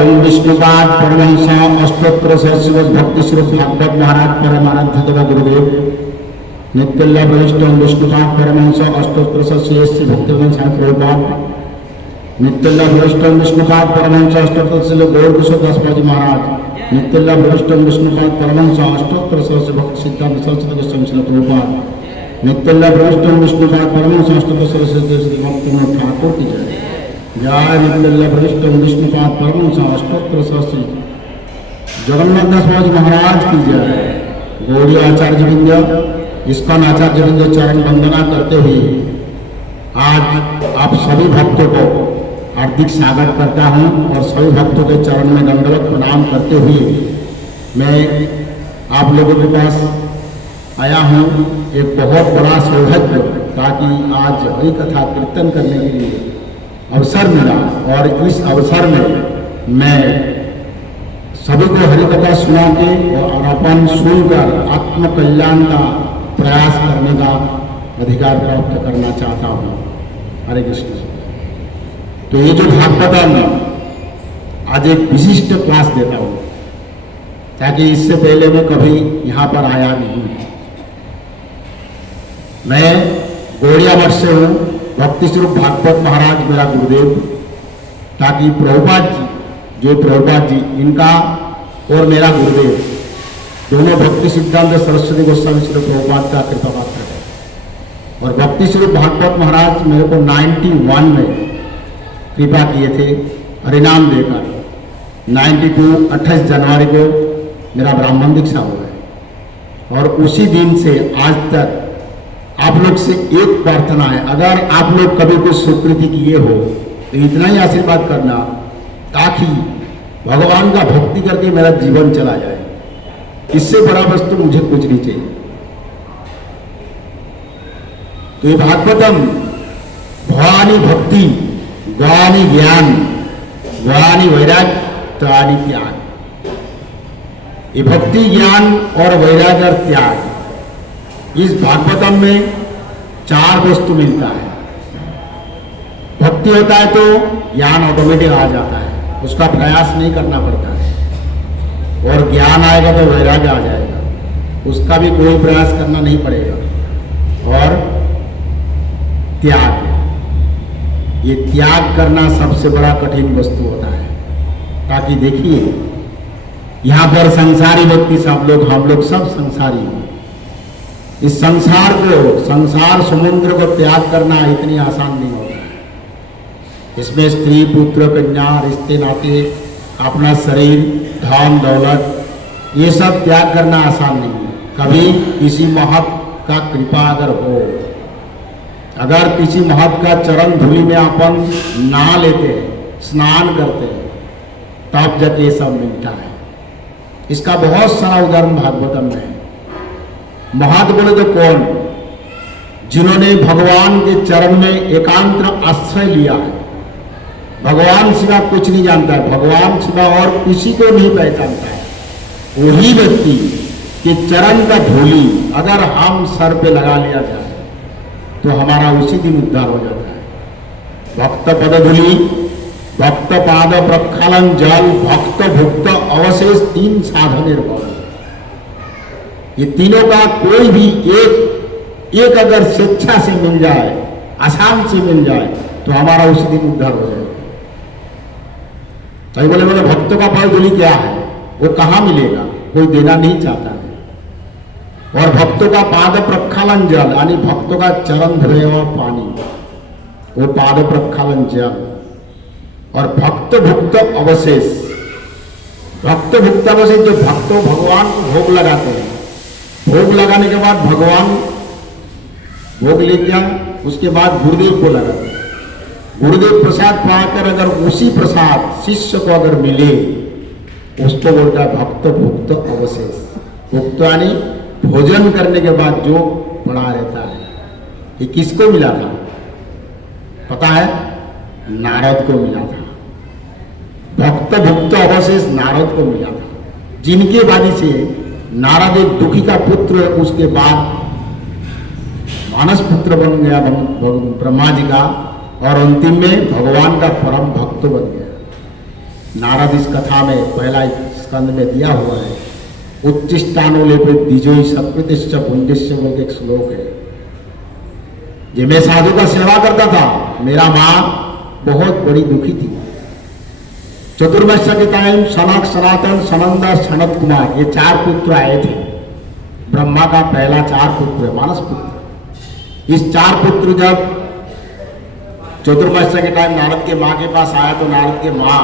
ओम विष्णुपाद परमहंस अष्टोत्तर शिव भक्ति श्री भागवत महाराज परमाराध्य देव गुरुदेव नित्य वरिष्ठ ओम विष्णुपाद परमहंस अष्टोत्तर श्री भक्ति प्रभुपाद नित्य वरिष्ठ ओम विष्णुपाद परमहंस अष्टोत्तर श्री गौर किशोरदास बाबूजी महाराज नित्य वरिष्ठ ओम विष्णुपाद परमहंस अष्टोत्तर श्री भक्ति सिद्धांत सरस्वती गोस्वामी श्री प्रभुपाद नित्य वरिष्ठ ओम विष्णुपाद परमहंस अष्टोत्तर श्री भक्ति ठाकुर की जय जय नित्य वरिष्ठ विष्णुपाद परमहंस अष्टोत्तर श्री जगन्नाथ दास बाबूजी महाराज की जय। गौड़ी आचार्य वृंद इस्कॉन आचार्य वृंद चरण वंदना करते हुए आज आप सभी भक्तों को हार्दिक स्वागत करता हूं और सभी भक्तों के चरण में दंडवत प्रणाम करते हुए मैं आप लोगों के पास आया हूँ एक बहुत बड़ा सौभाग्य, ताकि आज हरि कथा कीर्तन करने के लिए अवसर मिला, और इस अवसर में मैं सभी को हरि कथा सुना के और अपन सुनकर आत्म कल्याण का प्रयास करने का अधिकार प्राप्त करना चाहता हूँ। हरे कृष्ण। तो ये जो भागवतम आज एक विशिष्ट क्लास देता हूँ, ताकि इससे पहले मैं कभी यहाँ पर आया नहीं। मैं गौड़िया मठ से हूँ, भक्ति स्वरूप भागवत महाराज मेरा गुरुदेव, ताकि प्रभुपाद जी इनका और मेरा गुरुदेव दोनों भक्ति सिद्धांत सरस्वती गोस्वामी श्री प्रभुपाद का कृपा पात्र है। और भक्ति स्वरूप भागवत महाराज मेरे को 91 में कृपा किए थे हरिनाम देकर। 92 28 जनवरी को मेरा ब्राह्मण दीक्षा हुआ है, और उसी दिन से आज तक आप लोग से एक प्रार्थना है, अगर आप लोग कभी कुछ स्वीकृति किए हो तो इतना ही आशीर्वाद करना, ताकि भगवान का भक्ति करके मेरा जीवन चला जाए। इससे बड़ा वस्तु मुझे कुछ नहीं चाहिए। तो ये भागवतम भवानी भक्ति, भवानी ज्ञान, भवानी वैराग्य, त्वानी त्याग। ये भक्ति, ज्ञान और वैराग्य और त्याग, इस भागवतम में 4 वस्तु मिलता है। भक्ति होता है तो ज्ञान ऑटोमेटिक आ जाता है, उसका प्रयास नहीं करना पड़ता है। और ज्ञान आएगा तो वैराग्य आ जाएगा, उसका भी कोई प्रयास करना नहीं पड़ेगा। और त्याग, ये त्याग करना सबसे बड़ा कठिन वस्तु होता है। ताकि देखिए, यहाँ पर संसारी व्यक्ति सब लोग, हम लोग सब संसारी हैं। इस संसार को, संसार समुद्र को त्याग करना इतनी आसान नहीं होता है। इसमें स्त्री, पुत्र, कन्या, रिश्ते नाते, अपना शरीर, धन दौलत, ये सब त्याग करना आसान नहीं है। कभी किसी महत का कृपा अगर हो, अगर किसी महत का चरण धूलि में अपन नहा लेते हैं, स्नान करते हैं, तब जाके ये सब मिलता है। इसका बहुत सारा उदाहरण भागवतम में है। महत बोले तो कौन? जिन्होंने भगवान के चरण में एकांत आश्रय लिया है। भगवान सिवा कुछ नहीं जानता है, भगवान सिवा और किसी को नहीं पहचानता है। वही व्यक्ति के चरण का धूलि अगर हम सर पे लगा लिया जाए तो हमारा उसी दिन उद्धार हो जाता है। भक्त पद धूलि, भक्त पाद प्रक्षालन जल, भक्त भुक्त अवशेष, 3 साधन निर्भर। ये तीनों का कोई भी एक अगर स्वेच्छा से मिल जाए, आसान से मिल जाए, तो हमारा उसी दिन उद्धार हो जाएगा। तो बोले भक्तों का पद धूलि क्या है, वो कहाँ मिलेगा? कोई देना नहीं चाहता है। और भक्तों का पाद प्रक्षालन जल, यानी भक्तों का चरण धोए हुआ पानी, वो पाद प्रक्षालन जल। और भक्त भुक्त अवशेष, भक्त भुक्त अवशेष, जो भक्तों भगवान को भोग लगाते हैं, भोग लगाने के बाद भगवान भोग ले गया, उसके बाद गुरुदेव को लगाते हैं। गुरुदेव प्रसाद पाकर अगर उसी प्रसाद शिष्य को अगर मिले, उसको बोलता है भक्त भुक्त अवशेष। भुक्त यानी भोजन करने के बाद जो पड़ा रहता है। ये किसको मिला था पता है? नारद को मिला था। भक्त भुक्त अवशेष नारद को मिला था, जिनके वाणी से नारद एक दुखी का पुत्र, उसके बाद मानस पुत्र बन गया ब्रह्मा जी का, और अंतिम में भगवान का परम भक्त बन गया। नारद इस कथा में पहला स्कंद में दिया हुआ है। उच्चिष्टानो लेपे द्विजोई सकृतिश्च पुण्यश्च बोल के एक श्लोक है। ये मैं साधु का सेवा करता था, मेरा माँ बहुत बड़ी दुखी थी। चतुर्वश्य के टाइम सनक, सनातन, सनंद, सनत कुमार, ये 4 पुत्र आए थे। ब्रह्मा का पहला 4 पुत्र, मानस पुत्र। इस 4 पुत्र जब चतुर्वश्य के टाइम नारद के माँ के पास आया, तो नारद के माँ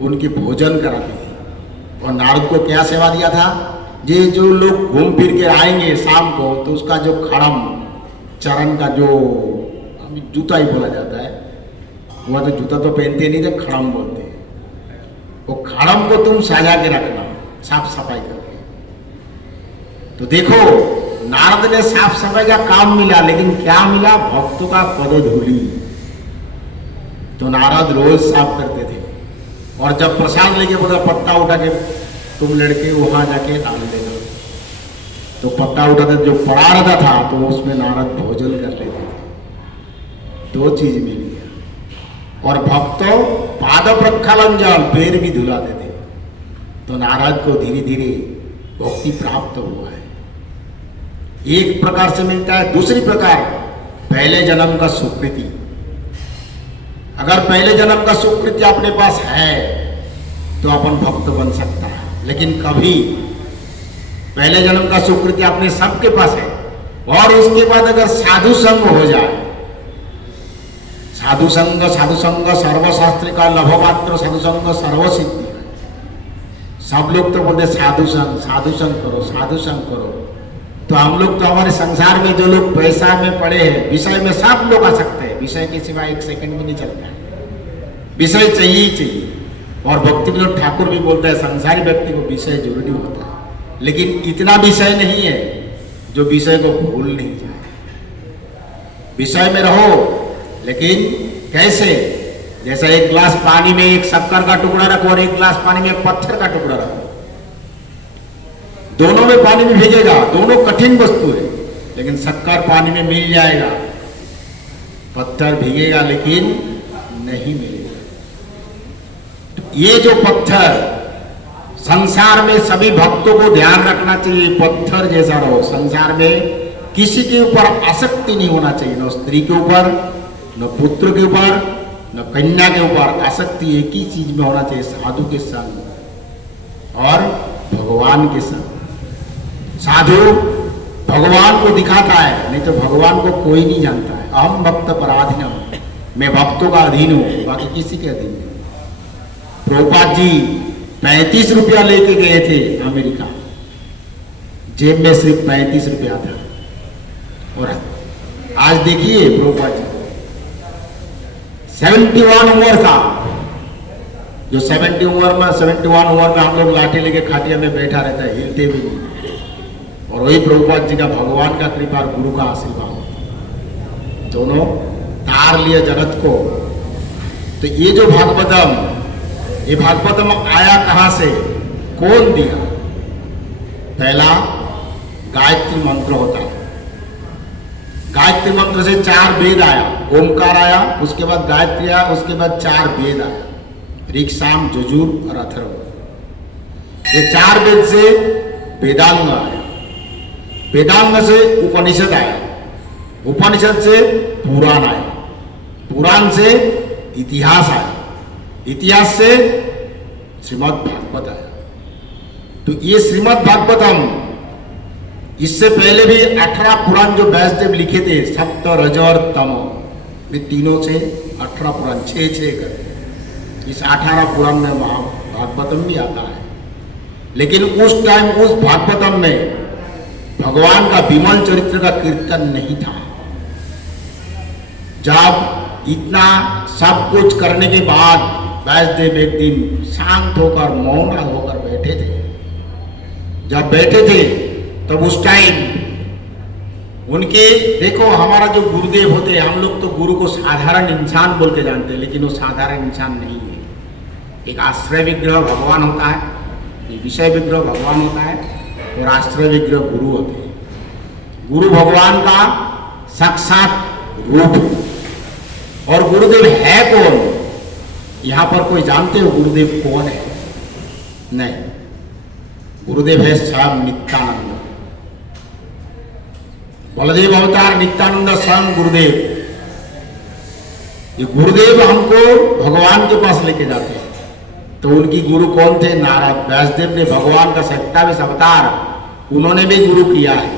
उनकी भोजन कराती थी। और नारद को क्या सेवा दिया था? ये जो लोग घूम फिर के आएंगे शाम को, तो उसका जो खड़म, चरण का जो जूता ही बोला जाता है, वह तो जूता तो पहनते नहीं थे, खड़म बोलते हैं। वो खड़म को तुम सजा के रखना, साफ सफाई करके। तो देखो नारद ने साफ सफाई का काम मिला, लेकिन क्या मिला? भक्तों का पद धूली। तो नारद रोज साफ करते थे, और जब प्रसाद लेके बोला पत्ता उठा के तुम लड़के वहां जाके डाल देना, तो पत्ता उठाते जो पड़ा रहता था तो उसमें नारद भोजन कर लेते थे। दो चीज मिल गया। और भक्तों पाद प्रक्षालन जल, पैर भी धुलाते थे। तो नारद को धीरे धीरे भक्ति प्राप्त हुआ है। एक प्रकार से मिलता है। दूसरी प्रकार, पहले जन्म का सुकृति। अगर पहले जन्म का सुकृति अपने पास है तो अपन भक्त बन सकता है। लेकिन कभी पहले जन्म का सुकृति अपने सबके पास है, और उसके बाद अगर साधु संग हो जाए, साधु संग सर्वशास्त्र का लभमात्र, साधु संग सर्वसिद्धि। सब लोग तो बोलते साधु संग करो, साधु संग करो। तो हम लोग तो हमारे संसार में जो लोग पैसा में पड़े हैं, विषय में सब लोग आ सकते हैं, विषय के सिवा एक सेकंड में नहीं चलता है, विषय चाहिए ही चाहिए। और भक्ति विनोद ठाकुर भी बोलता है संसारी व्यक्ति को विषय जरूरी होता है, लेकिन इतना विषय नहीं है जो विषय को भूल नहीं जाए। विषय में रहो, लेकिन कैसे? जैसा एक गिलास पानी में एक शक्कर का टुकड़ा रखो और एक गिलास पानी में एक पत्थर का टुकड़ा रखो, दोनों में पानी में भीगेगा, दोनों कठिन वस्तु है, लेकिन शक्कर पानी में मिल जाएगा, पत्थर भीगेगा लेकिन नहीं मिलेगा। तो ये जो पत्थर, संसार में सभी भक्तों को ध्यान रखना चाहिए, पत्थर जैसा रहो। संसार में किसी के ऊपर आसक्ति नहीं होना चाहिए, न स्त्री के ऊपर, न पुत्र के ऊपर, न कन्या के ऊपर। आसक्ति एक ही चीज में होना चाहिए, साधु के संग और भगवान के संग। साधु भगवान को दिखाता है, नहीं तो भगवान को कोई नहीं जानता है। अहम भक्त पराधीनम, मैं भक्तों का अधीन हूं, बाकी किसी के अधीन नहीं। प्रभुपाद जी 35 रुपया लेके गए थे अमेरिका, जेब में सिर्फ 35 रुपया था। और आज देखिए प्रभुपाद जी 71 उम्र था, जो 71 उम्र में हम लोग लाठी लेके खाटिया में बैठा रहता है, हिलते भी नहीं। और वही प्रभुपाद जी का भगवान का कृपा और गुरु का आशीर्वाद, दोनों तार लिए जगत को। तो ये जो भागवतम, ये भागवतम आया कहां से, कौन दिया? पहला गायत्री मंत्र होता है। गायत्री मंत्र से 4 वेद आया, ओमकार आया, उसके बाद गायत्री आया, उसके बाद 4 वेद आया, ऋग, साम, यजुर और अथर्व। ये 4 वेद से वेदांग आया, वेदांग से उपनिषद आया, उपनिषद से पुराण आया, पुराण से इतिहास आया, इतिहास से श्रीमद् भागवत आया। तो ये श्रीमद् भागवतम, इससे पहले भी 18 पुराण जो व्यासदेव लिखे थे, सप्त, रज और तम, ये तीनों से 18 पुराण, 6 कर। इस 18 पुराण में भागवतम भी आता है। लेकिन उस टाइम उस भागवतम में भगवान का विमल चरित्र का कीर्तन नहीं था। जब इतना सब कुछ करने के बाद व्यासदेव एक दिन शांत होकर, मौन होकर बैठे थे। जब बैठे थे तब उस टाइम उनके, देखो हमारा जो गुरुदेव होते हैं, हम लोग तो गुरु को साधारण इंसान बोल के जानते हैं, लेकिन वो साधारण इंसान नहीं है। एक आश्रय विग्रह भगवान होता है, विषय विग्रह भगवान होता है, और आश्रय विग्रह गुरु होते हैं। गुरु भगवान का साक्षात रूप है। और गुरुदेव है कौन? यहां पर कोई जानते हो गुरुदेव कौन है? नहीं, गुरुदेव है स्वयं नित्यानंद। बलदेव अवतार नित्यानंद स्वयं गुरुदेव। ये गुरुदेव हमको भगवान के पास लेके जाते हैं। तो उनकी गुरु कौन थे? नारद। व्यासदेव ने भगवान का 27 अवतार, उन्होंने भी गुरु किया है।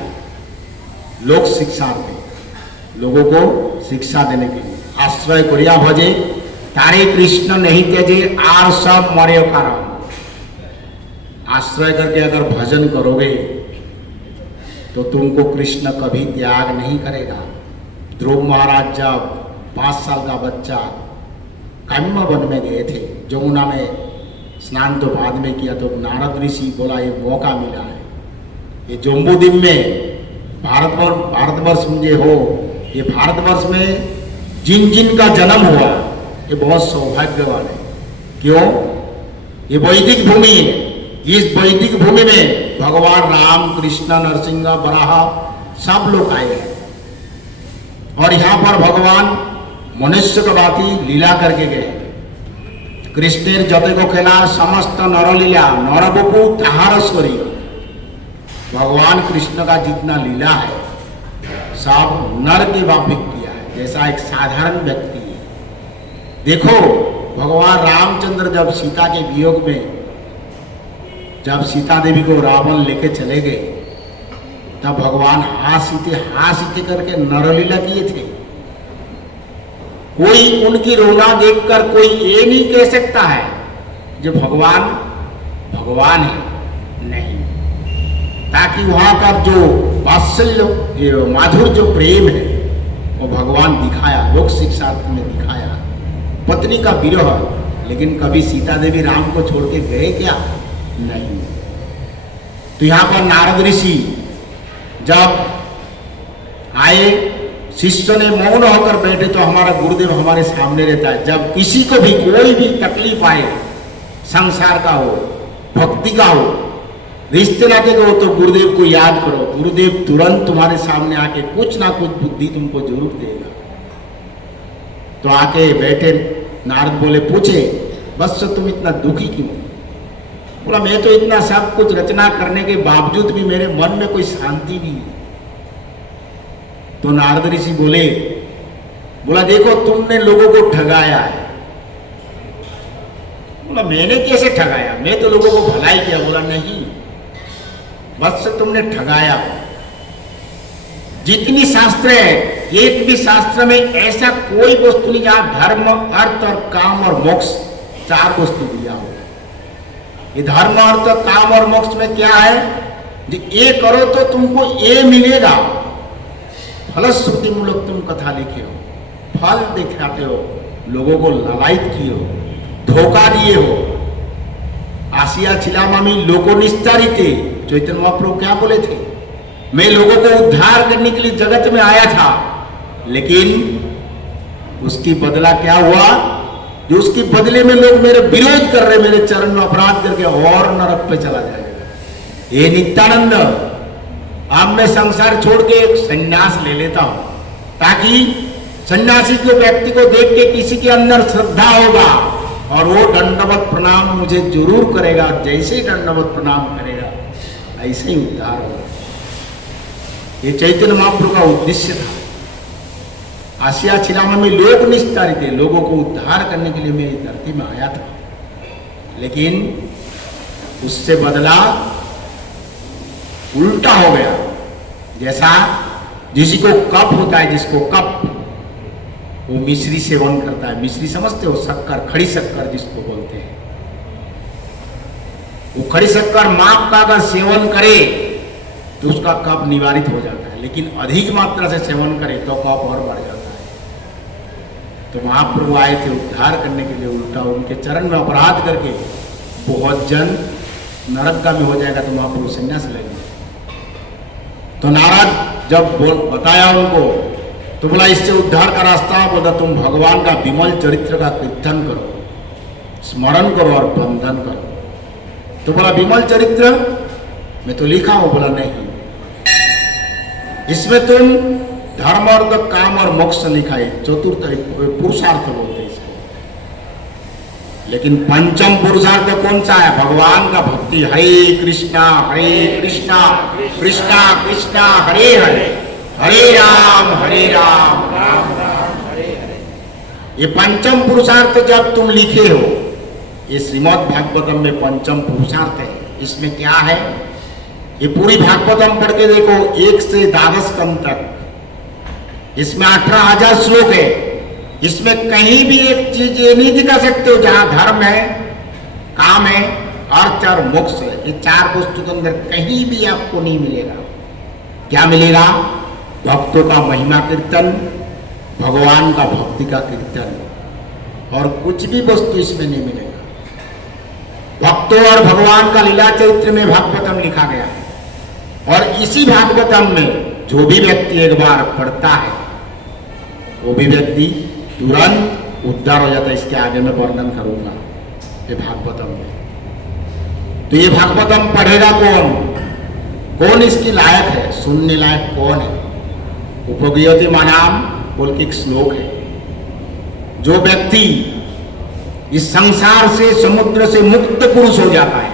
लोक शिक्षा थे, लोगों को शिक्षा देने के लिए। आश्रय करिया भजे तारे कृष्ण नहीं त्यजे, आर सब मरे कारण। आश्रय करके अगर भजन करोगे तो तुमको कृष्ण कभी त्याग नहीं करेगा। ध्रुव महाराज जब 5 साल का बच्चा काम्य वन में गए थे, जमुना में स्नान तो बाद में किया, तो नारद ऋषि बोला ये मौका मिला है, ये जम्बूद्वीप में भारतवर्ष में जो हो, ये भारतवर्ष में जिन जिन का जन्म हुआ ये बहुत सौभाग्यवान है। क्यों? ये वैदिक भूमि है। इस वैदिक भूमि में भगवान राम, कृष्ण, नरसिंह, वराह सब लोग आए हैं और यहाँ पर भगवान मनुष्य का बाती लीला करके गए। कृष्णेर जते को खेला समस्त नरलीला नरबपु ताहार स्वरी। भगवान कृष्ण का जितना लीला है सब नर के वापिक किया है, जैसा एक साधारण व्यक्ति है। देखो भगवान रामचंद्र जब सीता के वियोग में जब सीता देवी को रावण लेके चले गए तब भगवान हा सीते करके नरलीला किए थे। कोई उनकी रोना देखकर कोई ये नहीं कह सकता है जो भगवान भगवान है, नहीं। ताकि वहां का जो वात्सल्य माधुर जो प्रेम है वो भगवान दिखाया, लोक शिक्षार्थ में दिखाया। पत्नी का विरह, लेकिन कभी सीता देवी राम को छोड़ के गए क्या? नहीं। तो यहाँ पर नारद ऋषि जब आए, शिष्य ने मौन होकर बैठे तो हमारा गुरुदेव हमारे सामने रहता है। जब किसी को भी कोई भी तकलीफ आए, संसार का हो, भक्ति का हो, रिश्ते नाते का हो, तो गुरुदेव को याद करो। गुरुदेव तुरंत तुम्हारे सामने आके कुछ ना कुछ बुद्धि तुमको जरूर देगा। तो आके बैठे नारद बोले, पूछे बस तुम इतना दुखी क्यों? बोला मैं तो इतना सब कुछ रचना करने के बावजूद भी मेरे मन में कोई शांति नहीं है। तो नारद ऋषि बोला देखो तुमने लोगों को ठगाया है। बोला मैंने कैसे ठगाया? मैं तो लोगों को भलाई किया। बोला नहीं, बस तुमने ठगाया। जितनी शास्त्र है एक भी शास्त्र में ऐसा कोई वस्तु नहीं जहां धर्म, अर्थ और काम और मोक्ष चार वस्तु दिया हो। ये धर्म, अर्थ, काम और मोक्ष में क्या है? ये करो तो तुमको ये मिलेगा। फलश्रुति मूलक तुम कथा लिखे हो, फल दिखाते हो, लोगों को ललायित किए हो, धोखा दिए हो। आसिया छिलामामी लोको निस्तारिते, चैतन्य महाप्रभु क्या बोले थे? मैं लोगों को उद्धार करने के लिए जगत में आया था, लेकिन उसकी बदला क्या हुआ? जो उसके बदले में लोग मेरे विरोध कर रहे, मेरे चरण में अपराध करके और नरक पे चला जाएगा। ये नित्यानंद, अब मैं संसार छोड़ के एक संन्यास ले लेता हूं, ताकि सन्यासी को व्यक्ति को देख के किसी के अंदर श्रद्धा होगा और वो दंडवत प्रणाम मुझे जरूर करेगा। जैसे ही दंडवत प्रणाम करेगा ऐसे ही उद्धार होगा। ये चैतन्य महाप्रभु का उद्देश्य था। आसिया छिलामा में लोक निस्तारित थे, लोगों को उद्धार करने के लिए मैं इस धरती में आया था, लेकिन उससे बदला उल्टा हो गया। जैसा जिसी को कप होता है, जिसको कप, वो मिश्री सेवन करता है। मिश्री समझते हो? शक्कर, खड़ी शक्कर जिसको बोलते हैं। वो खड़ी शक्कर माप का अगर सेवन करे तो उसका कप निवारित हो जाता है, लेकिन अधिक मात्रा से सेवन करे तो कप और बढ़ जाता है। तो महाप्रभु आए थे उद्धार करने के लिए। उल्टा उनके चरण में अपराध करके बहुत जन नरकगामी हो जाएगा, तो महाप्रभु संन्यास लेंगे। तो नारद जब बताया उनको, तो बोला इससे उद्धार का रास्ता, बोला तुम भगवान का विमल चरित्र का कीर्तन करो, स्मरण करो और बंधन करो। तो बोला विमल चरित्र में तो लिखा हो? बोला नहीं, इसमें तुम धर्म, अर्थ, काम और मोक्ष लिखा है, चतुर्थ पुरुषार्थ बोलते हैं इसको। लेकिन पंचम पुरुषार्थ कौन सा है? भगवान का भक्ति। हरे कृष्णा कृष्णा कृष्णा हरे हरे, हरे राम राम राम हरे हरे। ये पंचम पुरुषार्थ जब तुम लिखे हो, ये श्रीमद् भागवतम में पंचम पुरुषार्थ है। इसमें क्या है? ये पूरी भागवतम पढ़ के देखो, 1 से 12 स्कंद तक। इसमें 18,000 श्लोक है। इसमें कहीं भी एक चीज ये नहीं दिखा सकते हो जहां धर्म है, काम है, अर्थ और मोक्ष है। ये चार वस्तु के अंदर कहीं भी आपको नहीं मिलेगा। क्या मिलेगा? भक्तों का महिमा कीर्तन, भगवान का भक्ति का कीर्तन, और कुछ भी वस्तु इसमें नहीं मिलेगा। भक्तों और भगवान का लीला चरित्र में भागवतम लिखा गया है, और इसी भागवतम में जो भी व्यक्ति एक बार पढ़ता है वो भी व्यक्ति तुरंत उद्धार हो जाता है। इसके आगे मैं वर्णन करूंगा ये भागवतम में। तो ये भागवतम पढ़ेगा कौन, कौन इसकी लायक है, सुनने लायक कौन है? उपगीयते मानाम बोल के एक श्लोक है। जो व्यक्ति इस संसार से, समुद्र से मुक्त पुरुष हो जाता है,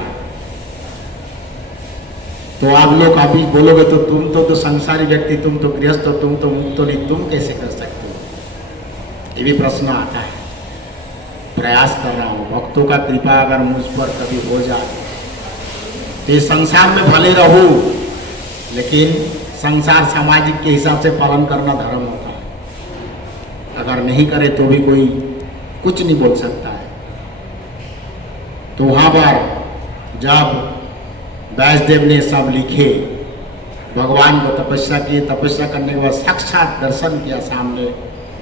तो आप लोग अभी बोलोगे तो तुम तो संसारी व्यक्ति, तुम तो गृहस्थ हो, तुम तो मुक्त हो, नहीं, तुम कैसे कर सकते हो? ये भी प्रश्न आता है। प्रयास कर रहा हूं, भक्तों का कृपा अगर मुझ पर कभी हो जाए तो इस संसार में भले रहूं, लेकिन संसार सामाजिक के हिसाब से पालन करना धर्म होता है। अगर नहीं करे तो भी कोई कुछ नहीं बोल सकता है। तो वहां पर जब व्यासदेव ने सब लिखे, भगवान को तपस्या की, तपस्या करने के बाद साक्षात दर्शन किया सामने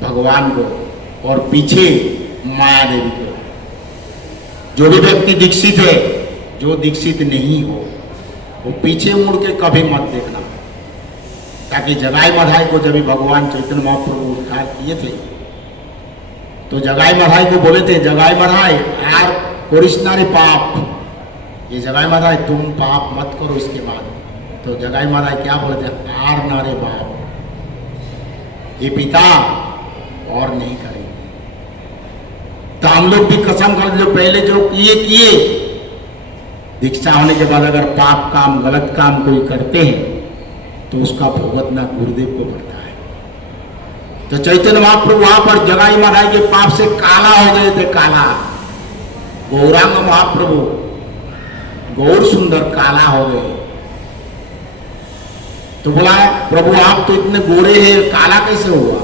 भगवान को और पीछे माया देवी को। जो भी व्यक्ति दीक्षित है, जो दीक्षित नहीं हो वो पीछे मुड़ के कभी मत देखना। ताकि जगाई मधाई को जब भी भगवान चैतन्य महाप्रभु उद्धार किए थे तो जगाई मधाई को बोले थे, जगाई मधाई यार कोरिश्नारी पाप, ये जगाई मधाई तुम पाप मत करो इसके बाद। तो जगाई मधाई क्या बोले थे, आर नारे बाप, ये पिता और नहीं करेंगे। तो हम लोग भी कसम कर, जो पहले जो किए दीक्षा होने के बाद अगर पाप काम, गलत काम कोई करते हैं तो उसका भुगतना गुरुदेव को पड़ता है। तो चैतन्य महाप्रभु वहां पर जगाई मधाई के पाप से काला हो गए थे, काला। गौरांग महाप्रभु गौर सुंदर काला हो गए। तो बोला प्रभु आप तो इतने गोरे हैं, काला कैसे हुआ?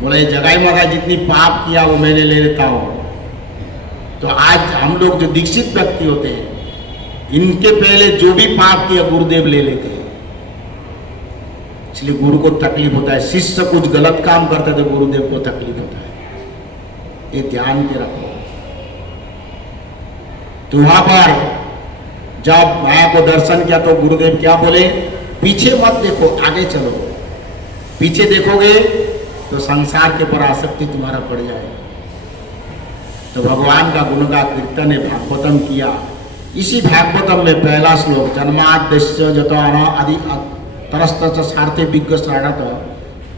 बोले जगाई मधाई जितनी पाप किया वो मैंने ले लेता हूं। तो आज हम लोग जो दीक्षित व्यक्ति होते हैं, इनके पहले जो भी पाप किया गुरुदेव ले लेते हैं। इसलिए गुरु को तकलीफ होता है, शिष्य कुछ गलत काम करता है तो गुरुदेव को तकलीफ होता है। ये ध्यान के रखो। तो वहां पर जब माया को दर्शन किया तो गुरुदेव क्या बोले, पीछे मत देखो, आगे चलो। पीछे देखोगे तो संसार के पर आसक्ति तुम्हारा पड़ जाएगा। तो भगवान का गुण का कीर्तन है, भागवतम किया। इसी भागवतम में पहला श्लोक, जन्माद्यस्य जतो आदि तरस्त सार्थे विज्ञ श्राणत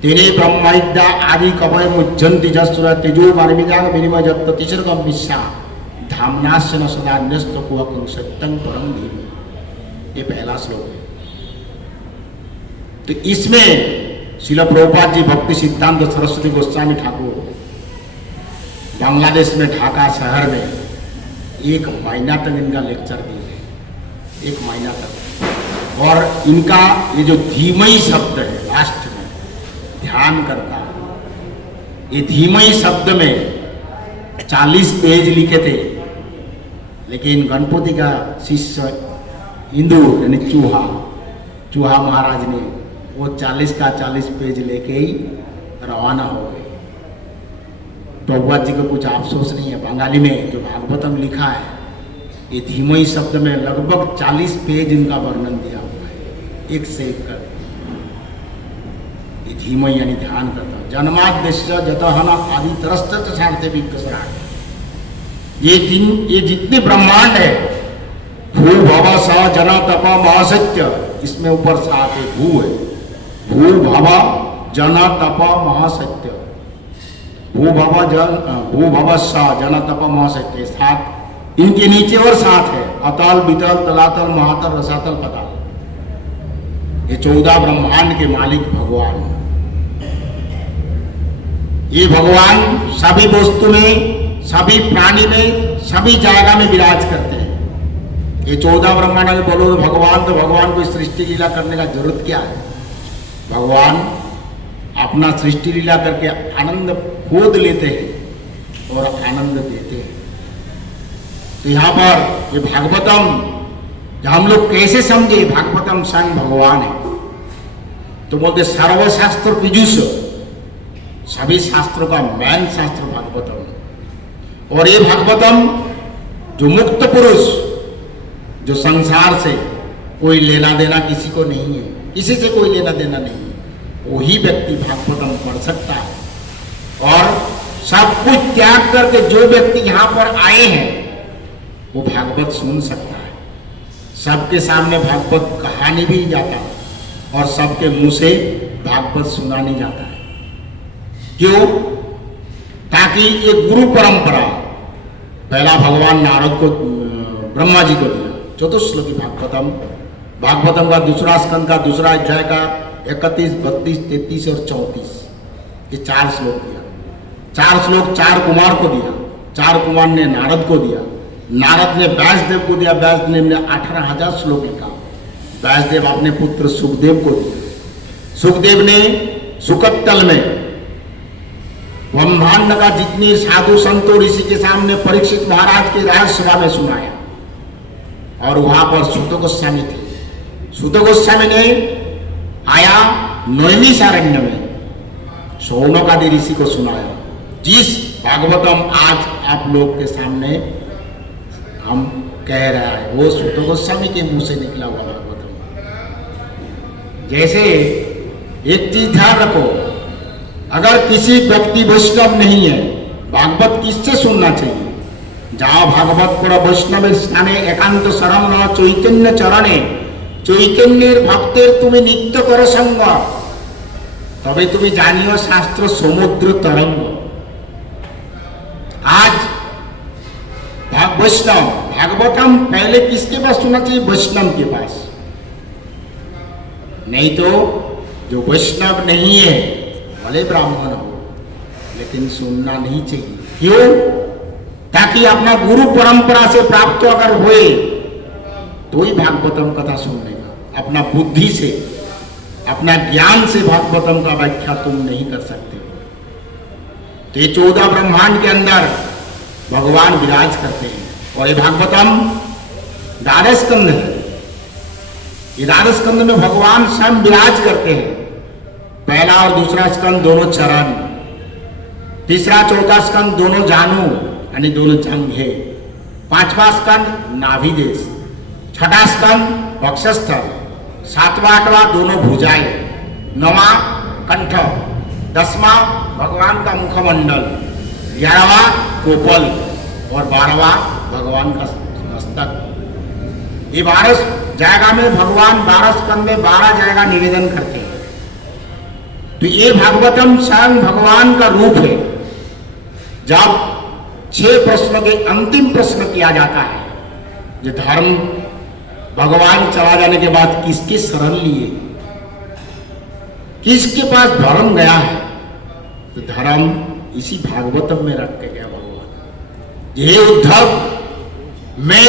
तेने ब्रह्मविद्या आदि कवय मुज्जन्ति जसुर तेजो मानविजाग विनिमय जत्त तिसर्गम विश्या धामनास्य न सदा न्यस्त कुहकं सत्यं परम धीमहि। ये पहला श्लोक है। तो इसमें श्रील प्रभुपाद जी भक्ति सिद्धांत सरस्वती गोस्वामी ठाकुर बांग्लादेश में ढाका शहर में 1 महीना तक इनका लेक्चर दिए, 1 महीना तक। और इनका ये जो धीमई शब्द है लास्ट में ध्यान करता है, ये धीमई शब्द में 40 पेज लिखे थे। लेकिन गणपति का शिष्य इंदु यानी चूहा महाराज ने वो 40 का 40 पेज लेके ही रवाना हो गए। प्रभुपाद जी को कुछ अफसोस नहीं है, बंगाली में जो भागवतम लिखा है ये धीमई शब्द में लगभग 40 पेज इनका वर्णन दिया हुआ है, एक से एक कर। ये धीमई यानी ध्यान करता। जन्माद्यस्य जतहन आदि तरस्त सार्थे विकसराट। ये जितने ब्रह्मांड है, भू भव स जन तप महासत्य, इसमें ऊपर साथ है, भू है, भू भव जन तप महासत्य, भू भव स जन तप महासत्य, सात इनके नीचे और सात है, अतल वितल तलातल महातल रसातल पताल। ये 14 ब्रह्मांड के मालिक भगवान। ये भगवान सभी वस्तु में, सभी प्राणी में, सभी जगह में विराज करते हैं। ये 14 ब्रह्मांड में बोलो भगवान, तो भगवान को सृष्टि लीला करने का जरूरत क्या है? भगवान अपना सृष्टि लीला करके आनंद खोद लेते हैं और आनंद देते हैं। तो यहाँ पर ये भागवतम हम लोग कैसे समझे? भागवतम स्वयं भगवान है। तो बोलते सर्वशास्त्र विजुष, सभी शास्त्रों का मैन शास्त्र भागवतम है। और ये भागवतम जो मुक्त पुरुष, जो संसार से कोई लेना देना किसी को नहीं है, किसी से कोई लेना देना नहीं है। वही व्यक्ति भागवतम पढ़ सकता है। और सब कुछ त्याग करके जो व्यक्ति यहाँ पर आए हैं वो भागवत सुन सकता है। सबके सामने भागवत कहा नहीं भी जाता और सबके मुंह से भागवत सुना नहीं जाता है। क्यों? ताकि ये गुरु परंपरा पहला भगवान नारद को, ब्रह्मा जी को दिया, चतुश्लोकी भागवतम। भागवतम का दूसरा स्कंद का दूसरा अध्याय का 31, 32, 33 और 34 ये 4 श्लोक दिया। 4 श्लोक 4 कुमार को दिया, 4 कुमार ने नारद को दिया, नारद ने व्यासदेव को दिया, व्यासदेव ने 18,000 श्लोक लिखा। व्यासदेव अपने पुत्र सुखदेव को दिया। सुखदेव ने सुकत्तल में ब्रह्मांड का जितनी साधु संतों ऋषि के सामने परीक्षित महाराज की राजसभा में सुनाया। और वहां पर सूत गोस्वामी थे। सूत गोस्वामी ने आया नैमिषारण्य में शौनकादि ऋषि को सुनाया। जिस भागवतम आज आप लोग के सामने हम कह रहा है वो सूत गोस्वामी के मुंह से निकला हुआ भागवतम। जैसे एक चीज ध्यान रखो, अगर किसी व्यक्ति वैष्णव नहीं है, भागवत किससे सुनना चाहिए? যাও ভাগবত পড় বৈষ্ণবের স্থানে একান্ত শরণ ন চৈতন্য চরণে, চৈতন্যের ভক্তের তুমি নিত্য কর সঙ্গ, তবে তুমি জানিও শাস্ত্র সমুদ্র তরঙ্গ। आज वैष्णव भागवतम पहले किसके पास सुनना चाहिए? वैष्णव के पास। नहीं तो जो वैष्णव नहीं है भले ब्राह्मण हो लेकिन सुनना नहीं चाहिए। क्यों? ताकि अपना गुरु परंपरा से प्राप्त अगर हुए तो ही भागवतम कथा सुनने का, अपना बुद्धि से अपना ज्ञान से भागवतम का व्याख्या तुम नहीं कर सकते। तो ये 14 ब्रह्मांड के अंदर भगवान विराज करते हैं। और ये भागवतम 12 स्कंद है। ये 12 स्कंद में भगवान स्वयं विराज करते हैं। पहला और दूसरा स्कंद दोनों चरण, तीसरा चौथा स्कंद दोनों जानू यानी दोनों जंघे, 5वां स्कंद नाभि देश, 6ठा स्कंद वक्षस्थल, 7वां 8वां दोनों भुजाएं, 9वां कंठ, 10वां भगवान का मुखमंडल, 11वां कोपल और 12वां भगवान का मस्तक। ये 12 जगह में भगवान 12 स्कंद में 12 जगह निवेदन करते हैं। तो ये भागवतम स्वयं भगवान का रूप है। जब 6 प्रश्न के अंतिम प्रश्न किया जाता है, जो धर्म भगवान चला जाने के बाद किसके शरण लिए, किसके पास धर्म गया है, तो धर्म इसी भागवतम में रख के गया भगवान। ये उद्धव, मैं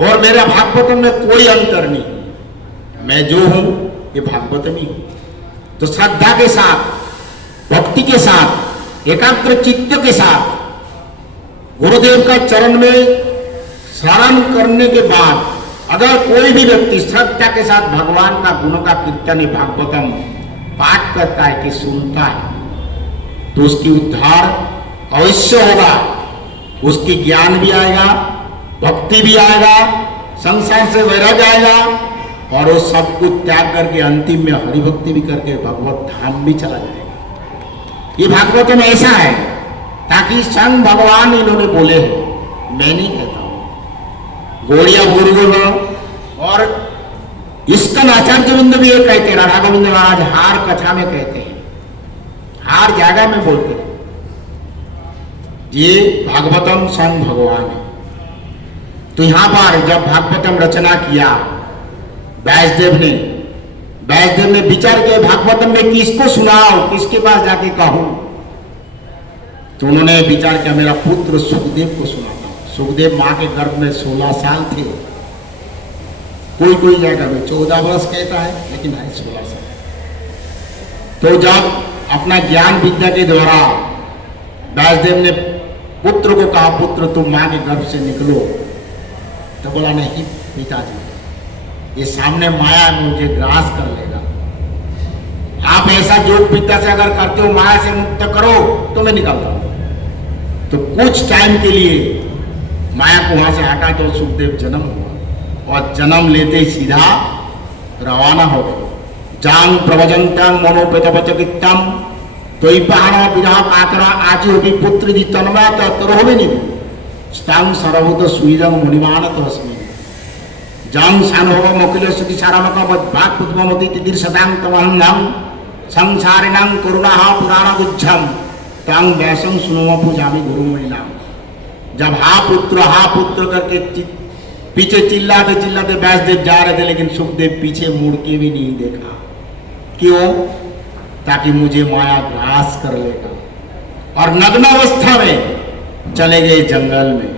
और मेरा भागवतम में कोई अंतर नहीं, मैं जो हूं ये भागवतम ही हूं। तो श्रद्धा के साथ, भक्ति के साथ, एकाग्र चित्त के साथ गुरुदेव का चरण में शरण करने के बाद अगर कोई भी व्यक्ति श्रद्धा के साथ भगवान का गुणों का कीर्तन भागवतम पाठ करता है कि सुनता है, तो उसकी उद्धार अवश्य होगा। उसकी ज्ञान भी आएगा, भक्ति भी आएगा, संसार से वैराग्य आएगा और वो सब कुछ त्याग करके अंतिम में हरिभक्ति भी करके भगवत धाम भी चला जाएगा। ये भागवतम ऐसा है ताकि स्वयं भगवान इन्होंने बोले हैं, मैं नहीं कहता हूं। गौड़िया गुरु और इसका आचार्य बिंदु भी ये कहते हैं, राधा गोविंद महाराज हार कथा में कहते हैं, हार जगह में बोलते हैं, ये भागवतम स्वयं भगवान है। तो यहां पर जब भागवतम रचना किया व्यासदेव ने विचार किया भागवतम में किसको सुनाओ, किसके पास जाके कहूं, तो उन्होंने विचार किया मेरा पुत्र सुखदेव को सुनाता हूं। सुखदेव मां के गर्भ में 16 साल थे, कोई जगह में 14 वर्ष कहता है लेकिन है 16 साल। तो जब अपना ज्ञान विद्या के द्वारा व्यासदेव ने पुत्र को कहा पुत्र तुम मां के गर्भ से निकलो, तो बोला नहीं पिताजी, ये सामने माया मुझे ग्रास कर लेगा, आप ऐसा योग विद्या से अगर करते हो माया से मुक्त करो तो मैं निकलता हूं। तो कुछ टाइम के लिए माया को वहां से हटा तो सुखदेव जन्म हुआ और जन्म लेते ही सीधा रवाना हो गए जांग प्रवजंतांग मनोपेतवचकित्तम द्वैपाहन विरह कातरा आजीवि पुत्र दी तन्मय तरोहविनी स्तांग सर्वभूत सुईरंग मुनिमान तस्मै जांग सानोव मोकिल सुति सारामक भाग पुष्पमति तिदिर सदांग तमहंगं संसारिणां करुणाः पुराण गुच्छम तांग वैसं सुनोम पूजामि गुरु मुनिनाम। जब हा पुत्र करके पीछे चिल्लाते चिल्लाते व्यासदेव जा रहे थे, लेकिन सुखदेव पीछे मुड़ के भी नहीं देखा। क्यों? ताकि मुझे माया ग्रास कर लेगा। और नग्न अवस्था में चले गए जंगल में।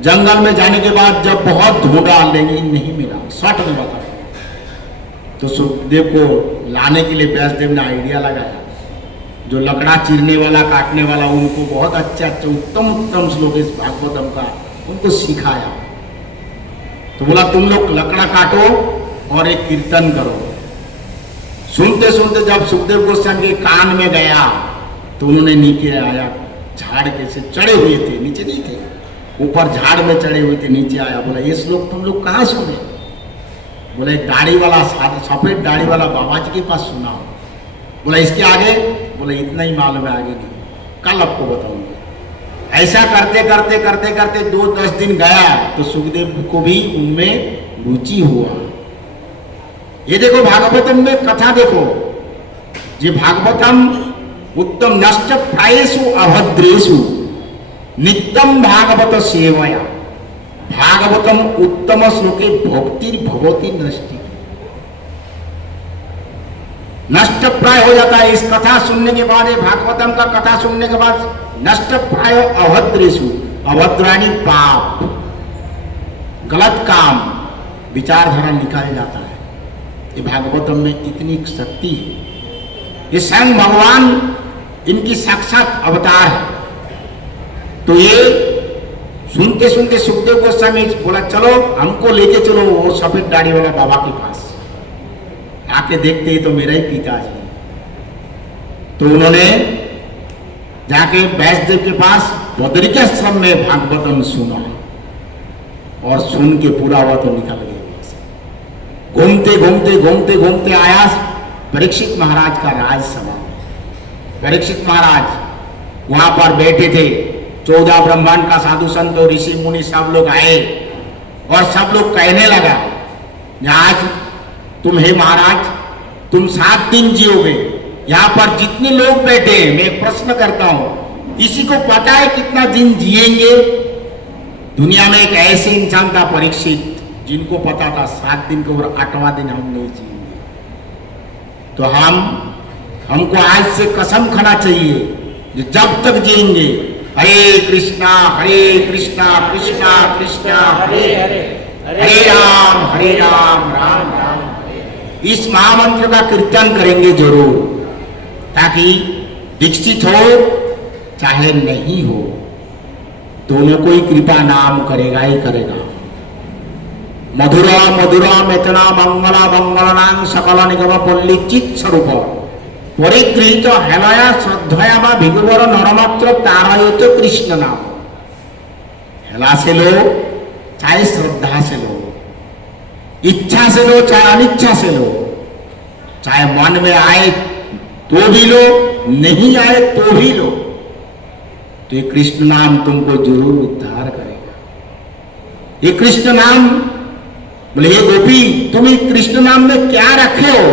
जंगल में जाने के बाद जब बहुत ढूंढा लेकिन नहीं मिला, सट में बता, तो सुखदेव को लाने के लिए व्यासदेव ने आइडिया लगाया। जो लकड़ा चीरने वाला काटने वाला उनको बहुत अच्छे अच्छे उत्तम उत्तम श्लोक इस भागवतम का उनको सिखाया। तो बोला तुम लोग लकड़ा काटो और एक कीर्तन करो। सुनते सुनते जब सुखदेव गोस्वामी के कान में गया तो उन्होंने नीचे आया, झाड़ के से चढ़े हुए थे, नीचे नहीं थे, ऊपर झाड़ में चढ़े हुए थे, नीचे आया। बोला ये श्लोक तुम लोग कहाँ सुने? बोला एक दाढ़ी वाला सफेद दाढ़ी वाला बाबा जी के पास सुना। बोला इसके आगे? बोला इतना ही मालूम है, आगे नहीं, कल आपको बताऊंगा। ऐसा करते करते करते करते 2-10 दिन गया तो सुखदेव को भी उनमें रुचि हुआ। ये देखो भागवतम में कथा देखो, ये भागवतम उत्तम नष्ट प्रायेषु अभद्रेषु नित्यम भागवत सेवया भागवतम उत्तम श्लोके भक्तिर्भवति नष्टि। नष्ट प्राय हो जाता है इस कथा सुनने के बाद, ये भागवतम का कथा सुनने के बाद नष्ट प्राय अभद्रेषु, अभद्राणी पाप, गलत काम, विचारधारा निकाल जाता है। ये भागवतम में इतनी शक्ति है। ये स्वयं भगवान इनकी साक्षात अवतार है। तो ये सुनते सुनते सुखदेव गोस्वामी बोला चलो हमको लेके चलो वो सफेद दाढ़ी वाला बाबा के पास। आके देखते ही तो मेरा ही पिताजी। तो उन्होंने जाके व्यासदेव के पास बद्रिकाश्रम में भागवतम सुना और सुन के पूरा हुआ तो निकल गए। घूमते घूमते घूमते घूमते आया परीक्षित महाराज का राजसभा में। परीक्षित महाराज वहां पर बैठे थे, 14 ब्रह्मांड का साधु संत और ऋषि मुनि सब लोग आए और सब लोग कहने लगा आज तुम हे महाराज तुम 7 दिन जियोगे। यहाँ पर जितने लोग बैठे हैं मैं एक प्रश्न करता हूं, किसी को पता है कितना दिन जिएंगे? दुनिया में एक ऐसे इंसान था परीक्षित जिनको पता था 7 दिन के ऊपर 8वां दिन हम नहीं जिएंगे। तो हमको आज से कसम खाना चाहिए कि जब तक जिएंगे हरे कृष्णा कृष्णा कृष्णा हरे हरे, हरे राम राम राम इस महामंत्र का कीर्तन करेंगे जरूर, ताकि दीक्षित हो चाहे नहीं हो दोनों को ही कृपा नाम करेगा ही करेगा। मधुरा मधुरा मेतना मंगला मंगलनांग सकल निगम पल्ली चित स्वरूप परिगृहित हेलया श्रद्धया मा भिगुवर नरमात्र तारयत कृष्ण नाम। हेला से लो चाहे श्रद्धा से लो, इच्छा से लो चाहे अनिच्छा से लो, चाहे मन में आए तो भी लो, नहीं आए तो भी लो, तो ये कृष्ण नाम तुमको जरूर उद्धार करेगा। ये कृष्ण नाम, बोले हे गोपी तुम इस कृष्ण नाम में क्या रखे हो?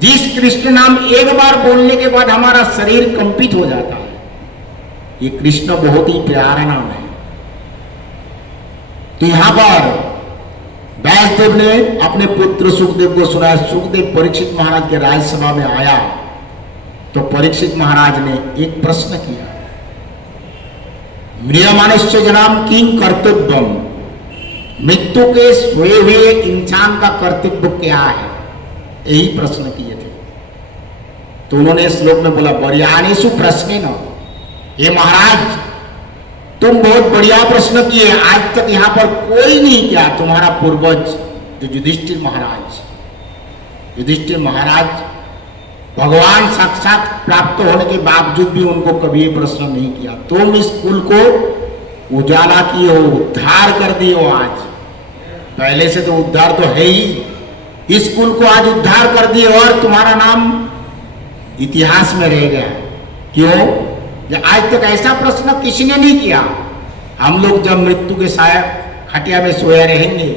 जिस कृष्ण नाम एक बार बोलने के बाद हमारा शरीर कंपित हो जाता है। ये कृष्ण बहुत ही प्यारा नाम है। तो यहां पर व्यासदेव ने अपने पुत्र सुखदेव को सुनाया। सुखदेव परीक्षित महाराज के राजसभा में आया तो परीक्षित महाराज ने एक प्रश्न किया, मृयमानुष्य जनाम किंग कर्तव्यम, मृत्यु के सोए हुए इंसान का कर्तव्य क्या है? यही प्रश्न किए थे। तो उन्होंने श्लोक में बोला बरियाणीसु प्रश्न न, ये महाराज तुम बहुत बढ़िया प्रश्न किए, आज तक यहां पर कोई नहीं किया। तुम्हारा पूर्वज जो युधिष्ठिर महाराज भगवान साक्षात प्राप्त होने के बावजूद भी उनको कभी ये प्रश्न नहीं किया। तुम इस कुल को उजाला किए हो, उद्धार कर दिए हो। आज पहले से तो उद्धार तो है ही, इस स्कूल को आज उद्धार कर दिए और तुम्हारा नाम इतिहास में रह गया। क्यों? आज तक ऐसा प्रश्न किसी ने नहीं किया। हम लोग जब मृत्यु के साया खटिया में सोए रहेंगे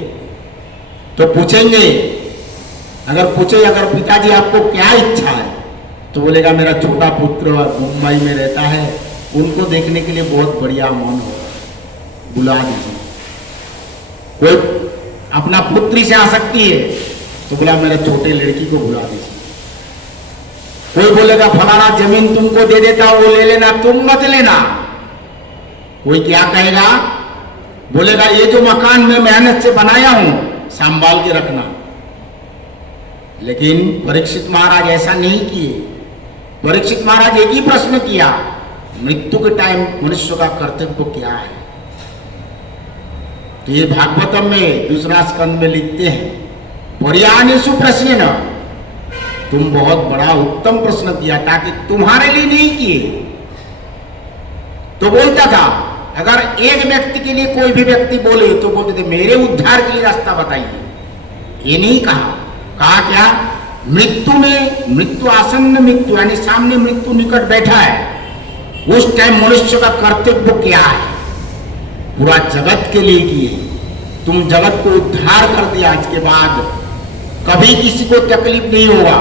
तो पूछेंगे, अगर पिताजी आपको क्या इच्छा है, तो बोलेगा मेरा छोटा पुत्र मुंबई में रहता है, उनको देखने के लिए बहुत बढ़िया मन हो, बुला दीजिए। कोई अपना पुत्री से आसक्ति है तो बोला मेरे छोटे लड़की को बुला दीजिए। कोई बोलेगा फलाना जमीन तुमको दे देता हूं, वो ले लेना, तुम मत लेना। कोई क्या कहेगा? बोलेगा ये जो मकान मैं मेहनत से बनाया हूं संभाल के रखना। लेकिन परीक्षित महाराज ऐसा नहीं किए। परीक्षित महाराज एक ही प्रश्न किया, मृत्यु के टाइम मनुष्य का कर्तव्य क्या है? तो ये भागवतम में दूसरा स्कंद में लिखते हैं, पर्यानेषु प्रश्नेन, तुम बहुत बड़ा उत्तम प्रश्न किया, ताकि तुम्हारे लिए नहीं किए। तो बोलता था अगर एक व्यक्ति के लिए कोई भी व्यक्ति बोले तो बोलते थे मेरे उद्धार के लिए रास्ता बताइए। ये नहीं कहा। कहा क्या? मृत्यु आसन्न मृत्यु यानी सामने मृत्यु निकट बैठा है, उस टाइम मनुष्य का कर्तव्य क्या है? पूरा जगत के लिए किए। तुम जगत को उद्धार कर दिया, इसके बाद कभी किसी को तकलीफ नहीं होगा।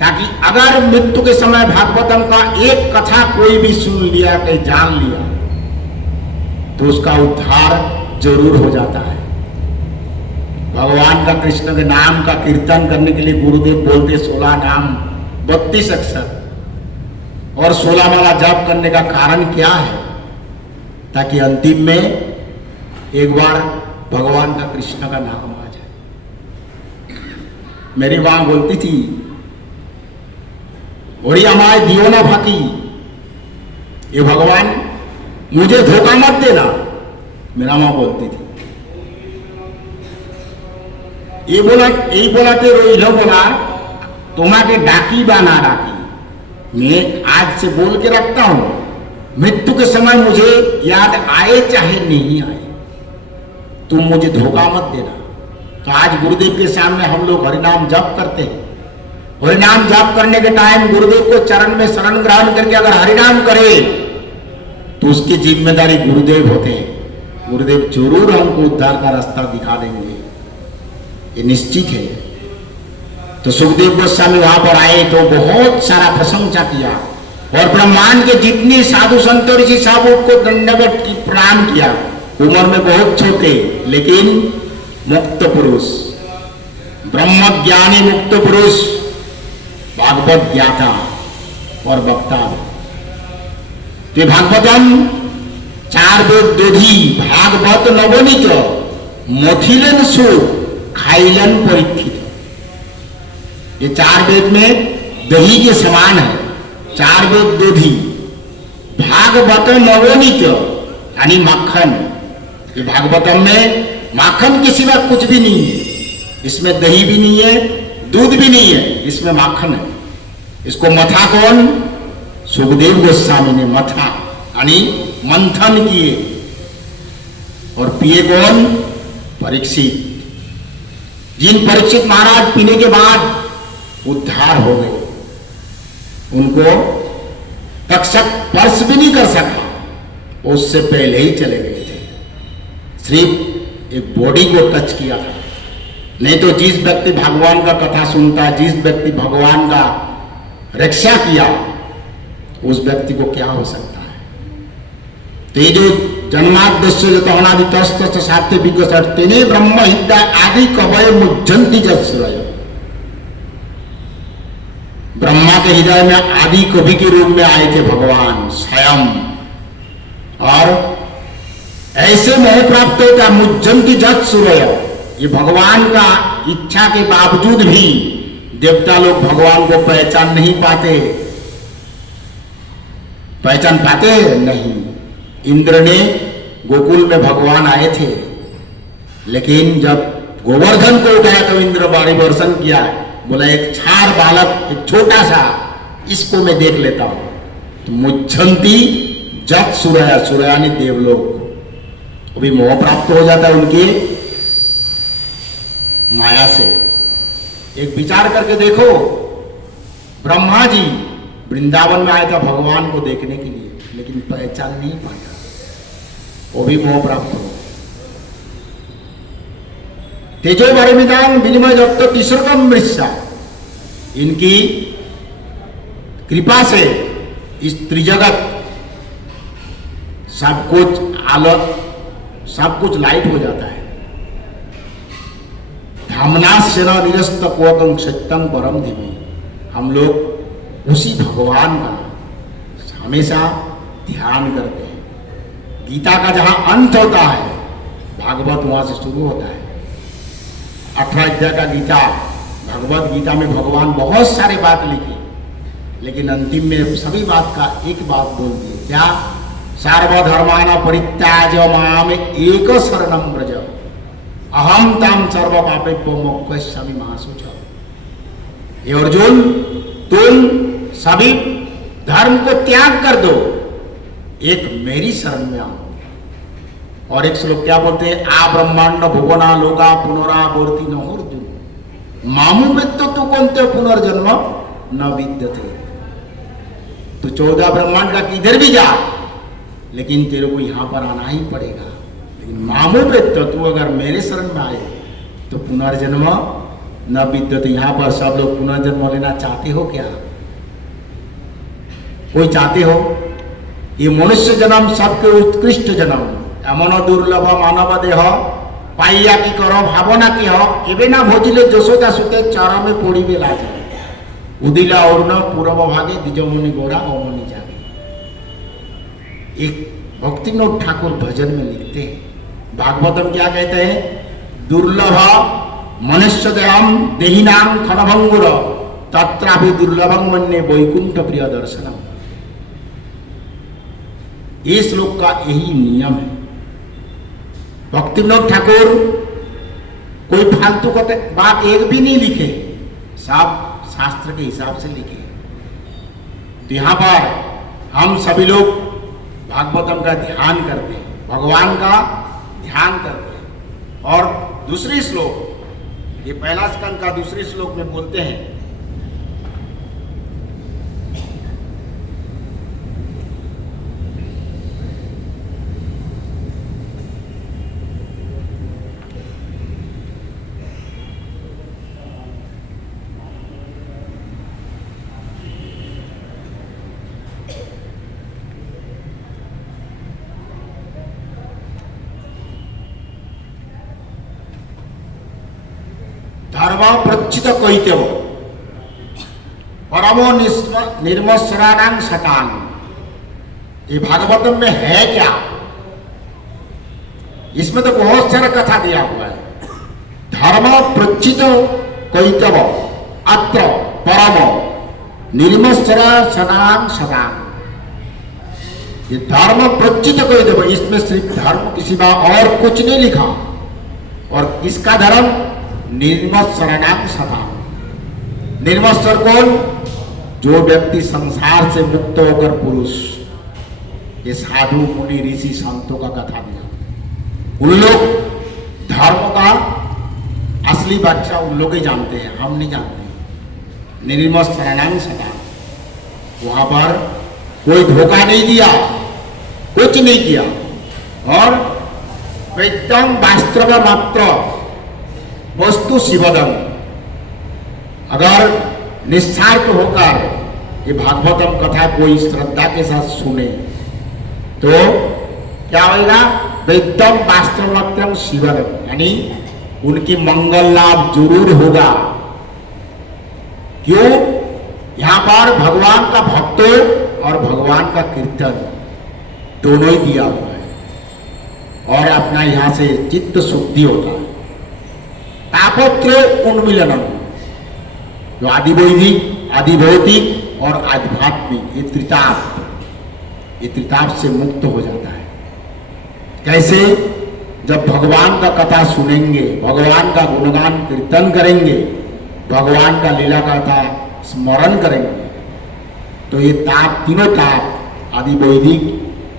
ताकि अगर मृत्यु के समय भागवतम का एक कथा कोई भी सुन लिया, कहीं जान लिया, तो उसका उद्धार जरूर हो जाता है। भगवान का, कृष्ण के नाम का कीर्तन करने के लिए गुरुदेव बोलते 16 नाम 32 अक्षर और 16 माला जप करने का कारण क्या है? ताकि अंतिम में एक बार भगवान का, कृष्ण का नाम आ जाए। मेरी मां बोलती थी, और हमारे दियो ना फाकी, ये भगवान मुझे धोखा मत देना, मेरा मां बोलती थी। ये बोला, यही बोला थे रोहिलो बोला तुम्हारे डाकी बाना डाकी। मैं आज से बोल के रखता हूं, मृत्यु के समय मुझे याद आए चाहे नहीं आए, तुम मुझे धोखा मत देना। तो आज गुरुदेव के सामने हम लोग हरिनाम जप करते हैं। हरिनाम जप करने के टाइम गुरुदेव को चरण में शरण ग्रहण करके अगर हरिनाम करे तो उसकी जिम्मेदारी गुरुदेव होते हैं। गुरुदेव जरूर हमको उद्धार का रास्ता दिखा देंगे, ये निश्चित है। तो सुखदेव गोस्वामी वहां पर आए तो बहुत सारा प्रशंसा किया और ब्रह्मांड के जितने साधु संत ऋषि साहब को दंडवत की प्रणाम किया। उम्र में बहुत छोटे लेकिन मुक्त पुरुष, ब्रह्म ज्ञानी मुक्त पुरुष, भागवत ज्ञाता और वक्ता। तो भागवतम 4 वेद दोधी भागवत नवनीत मथिलन सुख खाइलन परीक्षित। ये 4 वेद में दही के समान है। 4 वेद दोधी भागवत नवनीत यानी माखन। ये भागवतम में माखन के सिवा कुछ भी नहीं है। इसमें दही भी नहीं है, दूध भी नहीं है, इसमें माखन है। इसको मथा कौन? सुखदेव गोस्वामी ने मथा यानी मंथन किए। और पिए कौन? परीक्षित। जिन परीक्षित महाराज पीने के बाद उद्धार हो गए, उनको तक्षक स्पर्श भी नहीं कर सका, उससे पहले ही चले गए थे। सिर्फ एक बॉडी को टच किया था। नहीं तो जिस व्यक्ति भगवान का कथा सुनता है, जिस व्यक्ति भगवान का रक्षा किया, उस व्यक्ति को क्या हो सकता है? तो ये जो जन्माद्यस्य जतनादितस्त सात्य विकसत तेने ब्रह्म हिता आदि कवय मुज्जंति जस्रय। ब्रह्मा के हृदय में आदि कवि के रूप में आए थे भगवान स्वयं, और ऐसे मोह प्राप्त होता मुज्जंति जत सूर्य। ये भगवान का इच्छा के बावजूद भी देवता लोग भगवान को पहचान नहीं पाते। पहचान पाते नहीं। इंद्र ने गोकुल में भगवान आए थे, लेकिन जब गोवर्धन को उठाया तो इंद्र बाणी वर्षण किया, बोला एक छार बालक, एक छोटा सा, इसको मैं देख लेता हूं। तो मुच्छंती जत सूर्या, सूर्यानी देवलोक अभी मोह प्राप्त हो जाता है उनके माया से। एक विचार करके देखो, ब्रह्मा जी वृंदावन में आया था भगवान को देखने के लिए, लेकिन पहचान नहीं पाया, वो भी मोह प्राप्त हो। तेजो बरमिदान विनिमय जब तीसरकम मृषा, इनकी कृपा से इस त्रिजगत सब कुछ सब कुछ लाइट हो जाता है। धामनास्य न निरस्त कोकं सत्यं परम धीमे, हम लोग उसी भगवान का हमेशा ध्यान करते हैं। गीता का जहां अंत होता है, भागवत वहां से शुरू होता है। 18 अध्याय का गीता, भगवत गीता में भगवान बहुत सारे बात लिखी, लेकिन अंतिम में सभी बात का एक बात बोल दिए, क्या? सर्वधर्माना परित्याज्य माम एक शरणं व्रज, अहम ताम सर्व पापेभ्यो मोक्षयिष्यामि मा शुचः। हे अर्जुन, तुम सभी धर्म को त्याग कर दो, एक मेरी शरण में आओ। और एक श्लोक क्या बोलते हैं? आ ब्रह्मांड भुवना लोका पुनरावर्ती न अर्जुन, मामू वित्त तु कौनते पुनर्जन्म न विद्यते। तो 14 ब्रह्मांड का किधर भी जा, लेकिन तेरे को यहां पर आना ही पड़ेगा। लेकिन मामू वित्त, तू अगर मेरे शरण में आए तो पुनर्जन्म न विद्यते। यहां पर सब लोग पुनर्जन्म लेना चाहते हो क्या? कोई चाहते हो? ये मनुष्य जन्म सबके उत्कृष्ट जन्म, एमन दुर्लभ मानव देह पाइया की करो भावना की हो, एबे ना भोजिले যশোদা सुते चारा में पड़िबे लाजे, उदिला अरुण पूर्व भागे द्विजमुनि गोरा अमनि जागे। एक भक्तिविनोद ठाकुर भजन में लिखते हैं, भागवतम क्या कहते हैं? दुर्लभ मनुष्य देहम देहिनाम खनभंगुर तत्रापि दुर्लभं मन्ये वैकुंठ प्रिय दर्शनम। ये श्लोक का यही नियम है। भक्तिविनोद ठाकुर कोई फालतू का बात एक भी नहीं लिखे, सब शास्त्र के हिसाब से लिखे। तो यहां पर हम सभी लोग भागवतम का ध्यान करते हैं, भगवान का ध्यान करते हैं। और दूसरी श्लोक, ये पहला स्कंद का दूसरे श्लोक में बोलते हैं, धर्म प्रचित कैतव परमो निर्मस्वराणां शतान। ये भागवतम में है क्या? इसमें तो बहुत सारा कथा दिया हुआ है। धर्म प्रचित कैतव अत्र परमो निर्मस्वराणां शतान। ये धर्म प्रचित कैतव, इसमें सिर्फ धर्म के सिवा और कुछ नहीं लिखा। और किसका धर्म? निर्मत्सरणां शतान। निर्मत्सर कौन? जो व्यक्ति संसार से मुक्त होकर पुरुष, ये साधु मुनि ऋषि संतों का कथा दिया। उन लोग धर्म का असली व्याख्या उन लोग ही जानते हैं, हम नहीं जानते। निर्मत्सरणां शतान, वहां पर कोई धोखा नहीं दिया, कुछ नहीं किया। और वेदम वास्तव मात्र वस्तु शिवदम, अगर निस्वार्थ होकर ये भागवतम कथा कोई श्रद्धा के साथ सुने तो क्या होगा? वेदम वास्तव शिवदम, यानी उनकी मंगल लाभ जरूर होगा। क्यों? यहां पर भगवान का भक्त और भगवान का कीर्तन दोनों ही दिया हुआ है, और अपना यहां से चित्त शुद्धि होता है। तापत्र उन्मिलनम, जो आदि वैदिक, आदि भौतिक और आध्यात्मिक, ये त्रिताप से मुक्त हो जाता है। कैसे? जब भगवान का कथा सुनेंगे, भगवान का गुणगान कीर्तन करेंगे, भगवान का लीला कथा स्मरण करेंगे, तो ये ताप, तीनों ताप, आदि वैदिक,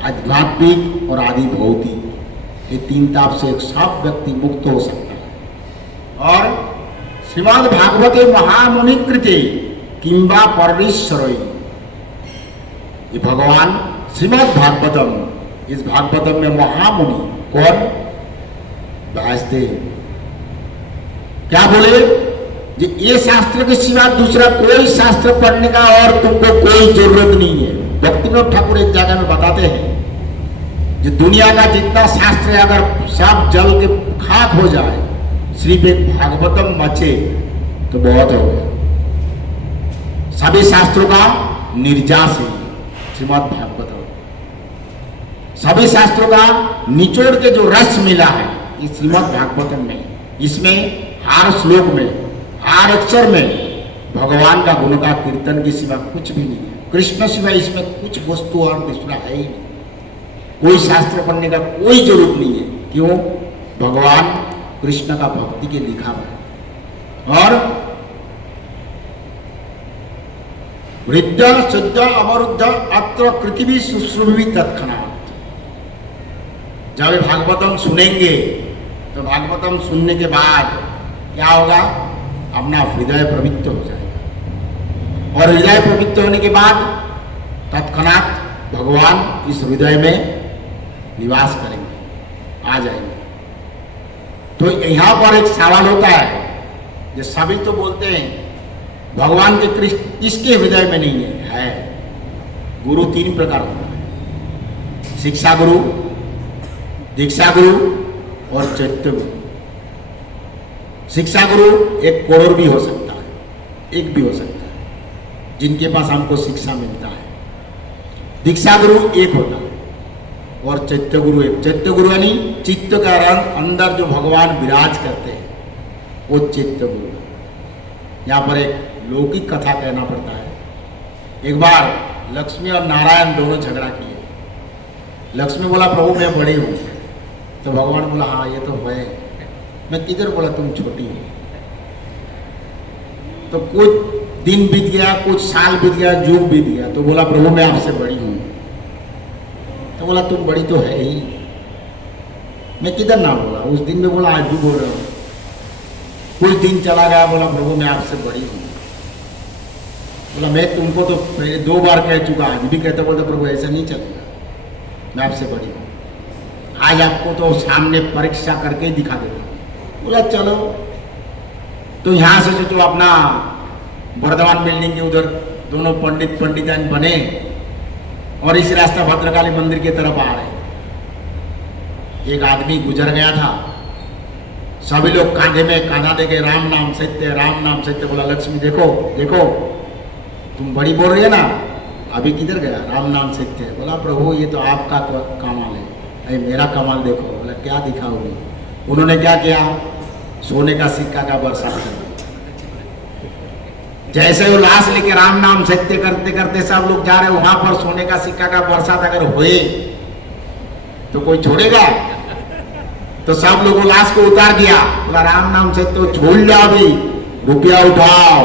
आध्यात्मिक और आदि भौतिक, ये तीन ताप से एक सब व्यक्ति मुक्त हो सकता है। और श्रीमद् भागवते महामुनि कृते किंबा परमेश्वरई। ये भगवान श्रीमद् भागवतम, इस भागवतम में महामुनि कौन? व्यासदेव। क्या बोले? ये शास्त्र के सिवा दूसरा कोई शास्त्र पढ़ने का और तुमको कोई जरूरत नहीं है। भक्तिविनोद ठाकुर एक जगह में बताते हैं, जो दुनिया का जितना शास्त्र है अगर सब जल के खाक हो जाए, सिर्फ एक भागवतम बचे तो बहुत हो गया। सभी शास्त्रों का निर्यास है श्रीमद् भागवतम। सभी शास्त्रों का निचोड़ के जो रस मिला है इस श्रीमद् भागवतम में। इसमें हर श्लोक में, हर अक्षर में भगवान का गुण का कीर्तन के सिवा कुछ भी नहीं है। कृष्ण सिवा इसमें कुछ वस्तु और दूसरा है ही नहीं। कोई शास्त्र पढ़ने का कोई जरूरत नहीं है। क्यों? भगवान कृष्ण का भक्ति के लिखा हुआ है। और वृद्ध शुद्ध अवरुद्ध अत्र पृथ्वी सुश्रुभि तत्क्षणात्। जब भागवतम सुनेंगे तो भागवतम सुनने के बाद क्या होगा? अपना हृदय पवित्र हो जाएगा, और हृदय पवित्र होने के बाद तत्क्षणात भगवान इस हृदय में निवास करेंगे, आ जाएंगे। तो यहाँ पर एक सवाल होता है, जो सभी तो बोलते हैं भगवान के कृष्ण किसके हृदय में नहीं है? गुरु तीन प्रकार होता है, शिक्षा गुरु, दीक्षा गुरु और चैत्य गुरु। शिक्षा गुरु एक करोड़ भी हो सकता है, एक भी हो सकता है, जिनके पास हमको शिक्षा मिलता है। दीक्षा गुरु एक होता है और चैत्य गुरु एक। चैत्य गुरु यानी चित्त का रंग अंदर जो भगवान विराज करते हैं वो चैत्य गुरु। यहाँ पर एक लौकिक कथा कहना पड़ता है। एक बार लक्ष्मी और नारायण दोनों झगड़ा किए। लक्ष्मी बोला प्रभु मैं बड़ी हूँ, तो भगवान बोला हाँ ये तो है, मैं किधर बोला तुम छोटी हो। तो कुछ दिन बीत गया, कुछ साल बीत गया, युग बीत गया, तो बोला प्रभु मैं आपसे बड़ी हूँ। तो बोला तुम बड़ी तो है ही, मैं किधर ना बोला। उस दिन में बोला आज भी बोल रहा हूँ। कुछ दिन चला गया, बोला प्रभु मैं आपसे बड़ी हूँ। बोला मैं तुमको तो पहले 2 बार कह चुका, आज भी कहते बोलते प्रभु ऐसा नहीं चलेगा, मैं आपसे बड़ी हूँ। आज आपको तो सामने परीक्षा करके ही दिखा देता। बोला चलो। तो यहाँ से जो अपना वर्धमान बिल्डिंग के उधर दोनों पंडितान बने और इस रास्ता भद्रकाली मंदिर की तरफ आ रहे। एक आदमी गुजर गया था, सभी लोग कांधे में कांधा देके राम नाम सत्य, राम नाम सत्य। बोला लक्ष्मी देखो देखो तुम बड़ी बोल रही है ना, अभी किधर गया राम नाम सत्य। बोला प्रभु ये तो आपका कमाल है, अरे मेरा कमाल देखो। बोला क्या दिखाओगे? उन्होंने क्या किया? सोने का सिक्का का बरसात कर दिया। जैसे वो लाश लेके राम नाम सत्य करते करते सब लोग जा रहे, वहां पर सोने का सिक्का का बरसात अगर हुए तो कोई छोड़ेगा? तो सब लोगों लाश को उतार दिया। बोला राम नाम सत्य छोड़ लो, अभी रुपया उठाओ।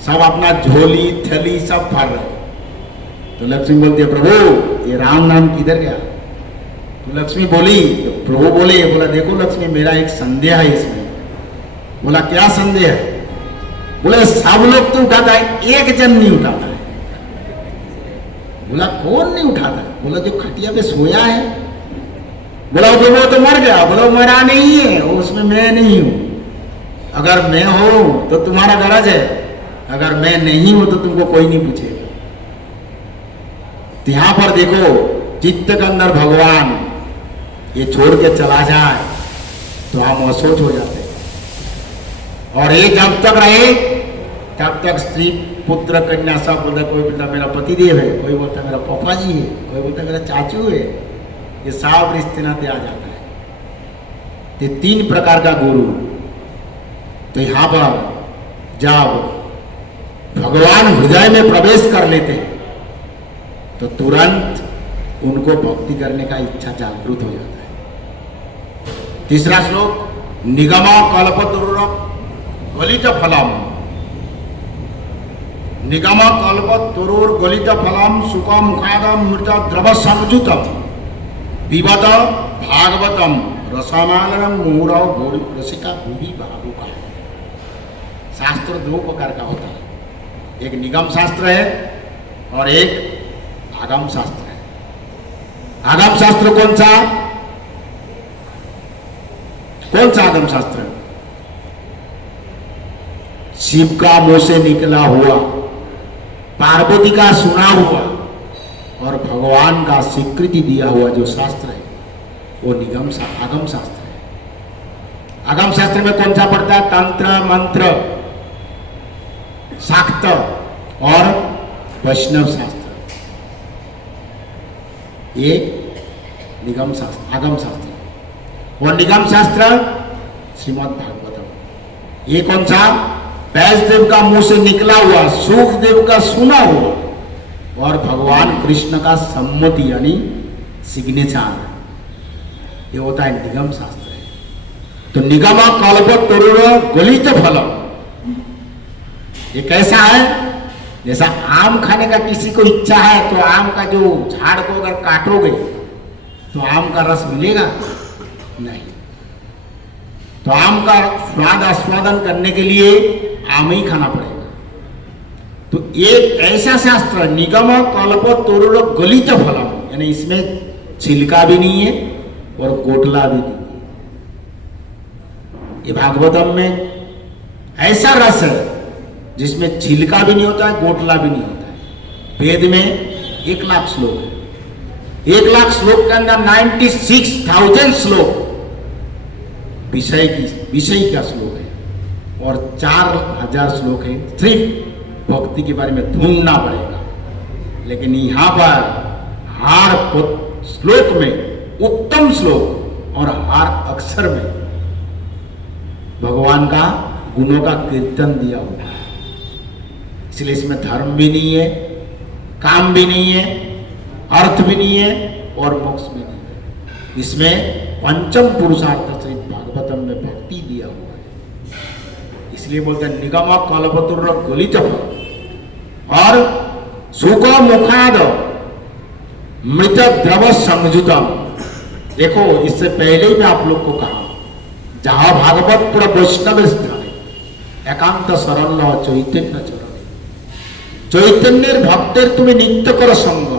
सब अपना झोली थैली सब फाड़ रहे। तो लक्ष्मी बोलती है प्रभु ये राम नाम किधर गया? तो लक्ष्मी बोली, तो प्रभु बोले, बोला देखो लक्ष्मी मेरा एक संदेह है इसमें। बोला क्या संदेह है? बोले सब लोग तो उठाता है, एक जन नहीं उठाता है। बोला कौन नहीं उठाता? बोला जो खटिया पे सोया है। बोला वो तो मर गया। बोला मरा नहीं है, उसमें मैं नहीं हूं। अगर मैं हूं तो तुम्हारा गरज है, अगर मैं नहीं हूं तो तुमको कोई नहीं पूछेगा। तो यहां पर देखो चित्त के अंदर भगवान ये छोड़ के चला जाए तो हम असोच हो जाते हैं। और ये जब तक रहे तब तक स्त्री पुत्र कन्या सब बोलता, कोई बोलता मेरा पति देव है, कोई बोलता मेरा पापा जी है, कोई बोलता मेरा चाचू है। ये सब रिश्ते नाते आ जाता है। ये 3 प्रकार का गुरु। तो यहाँ पर जब भगवान हृदय में प्रवेश कर लेते हैं तो तुरंत उनको भक्ति करने का इच्छा जागृत हो जाता है। तीसरा श्लोक, निगम कल्पतरुर गलित फलम, निगम कल्पतरुर गलित फलम सुखम मुखादम मृत द्रव संयुतम विवत भागवतम रसमालनम मुहुरव रसिका भूमि बाबुका। शास्त्र दो प्रकार का होता है, एक निगम शास्त्र है और एक आगम शास्त्र है। आगम शास्त्र कौन सा आगम शास्त्र है? शिव का मुंह से निकला हुआ, पार्वती का सुना हुआ और भगवान का स्वीकृति दिया हुआ जो शास्त्र है वो आगम शास्त्र है। आगम शास्त्र में कौन सा पड़ता है? तंत्र, मंत्र, शाक्त और वैष्णव शास्त्र, ये निगम शास्त्र, आगम शास्त्र। और निगम शास्त्र श्रीमद् भागवतम, ये कौन सा? व्यासदेव का मुंह से निकला हुआ, सुखदेव का सुना हुआ और भगवान कृष्ण का सम्मति यानी सिग्नेचर, ये होता है निगम शास्त्र है। तो निगम कल्पतरुर गलित फलम, ये कैसा है? जैसा आम खाने का किसी को इच्छा है तो आम का जो झाड़ को अगर काटोगे तो आम का रस मिलेगा नहीं, तो आम का स्वाद आस्वादन करने के लिए आम ही खाना पड़ेगा। तो एक ऐसा शास्त्र निगम कल्पतरुर गलित फलम, यानी इसमें छिलका भी नहीं है और गोटला भी नहीं है। ये भागवतम में ऐसा रस है जिसमें छिलका भी नहीं होता है, गोटला भी नहीं होता है। वेद में 1,00,000 श्लोक है, 1,00,000 श्लोक के अंदर 96,000 श्लोक विषय का श्लोक है और 4,000 श्लोक है सिर्फ भक्ति के बारे में ढूंढना पड़ेगा। लेकिन यहाँ पर हर श्लोक में उत्तम श्लोक और हर अक्षर में भगवान का गुणों का कीर्तन दिया हुआ है। इसलिए इसमें धर्म भी नहीं है, काम भी नहीं है, अर्थ भी नहीं है और मोक्ष भी नहीं है। इसमें पंचम पुरुषार्थ से भागवतम में भक्ति दिया हुआ है। इसलिए बोलते हैं निगम कल्पतरुर गलित फलम और सुख मुखाद मृत द्रव संयुतम। देखो, इससे पहले ही मैं आप लोग को कहा, जहां भागवत पूरा वैष्णव स्थान है, एकांत शरण चैतन्य चरण, चैतन्य भक्तेर तुम्हें नित्य करो संग,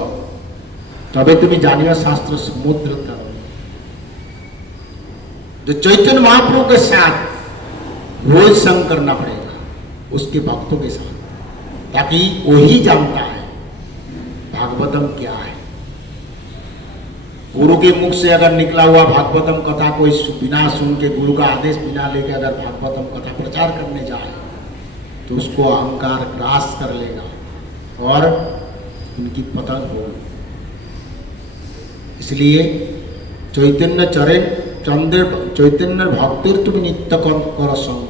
तबे तुम्हें जानियो शास्त्र समुद्र तरो। जो चैतन्य महाप्रभु के साथ रोज संग करना पड़ेगा उसके भक्तों के साथ, ताकि वही जानता है भागवतम क्या है। गुरु के मुख से अगर निकला हुआ भागवतम कथा कोई बिना सुन के, गुरु का आदेश बिना लेके अगर भागवतम कथा प्रचार करने जाए तो उसको अहंकार ग्रास कर लेगा और उनकी पतन होगी। इसलिए चैतन्य चैतन्य भक्तिर तुम नित्य करो संग,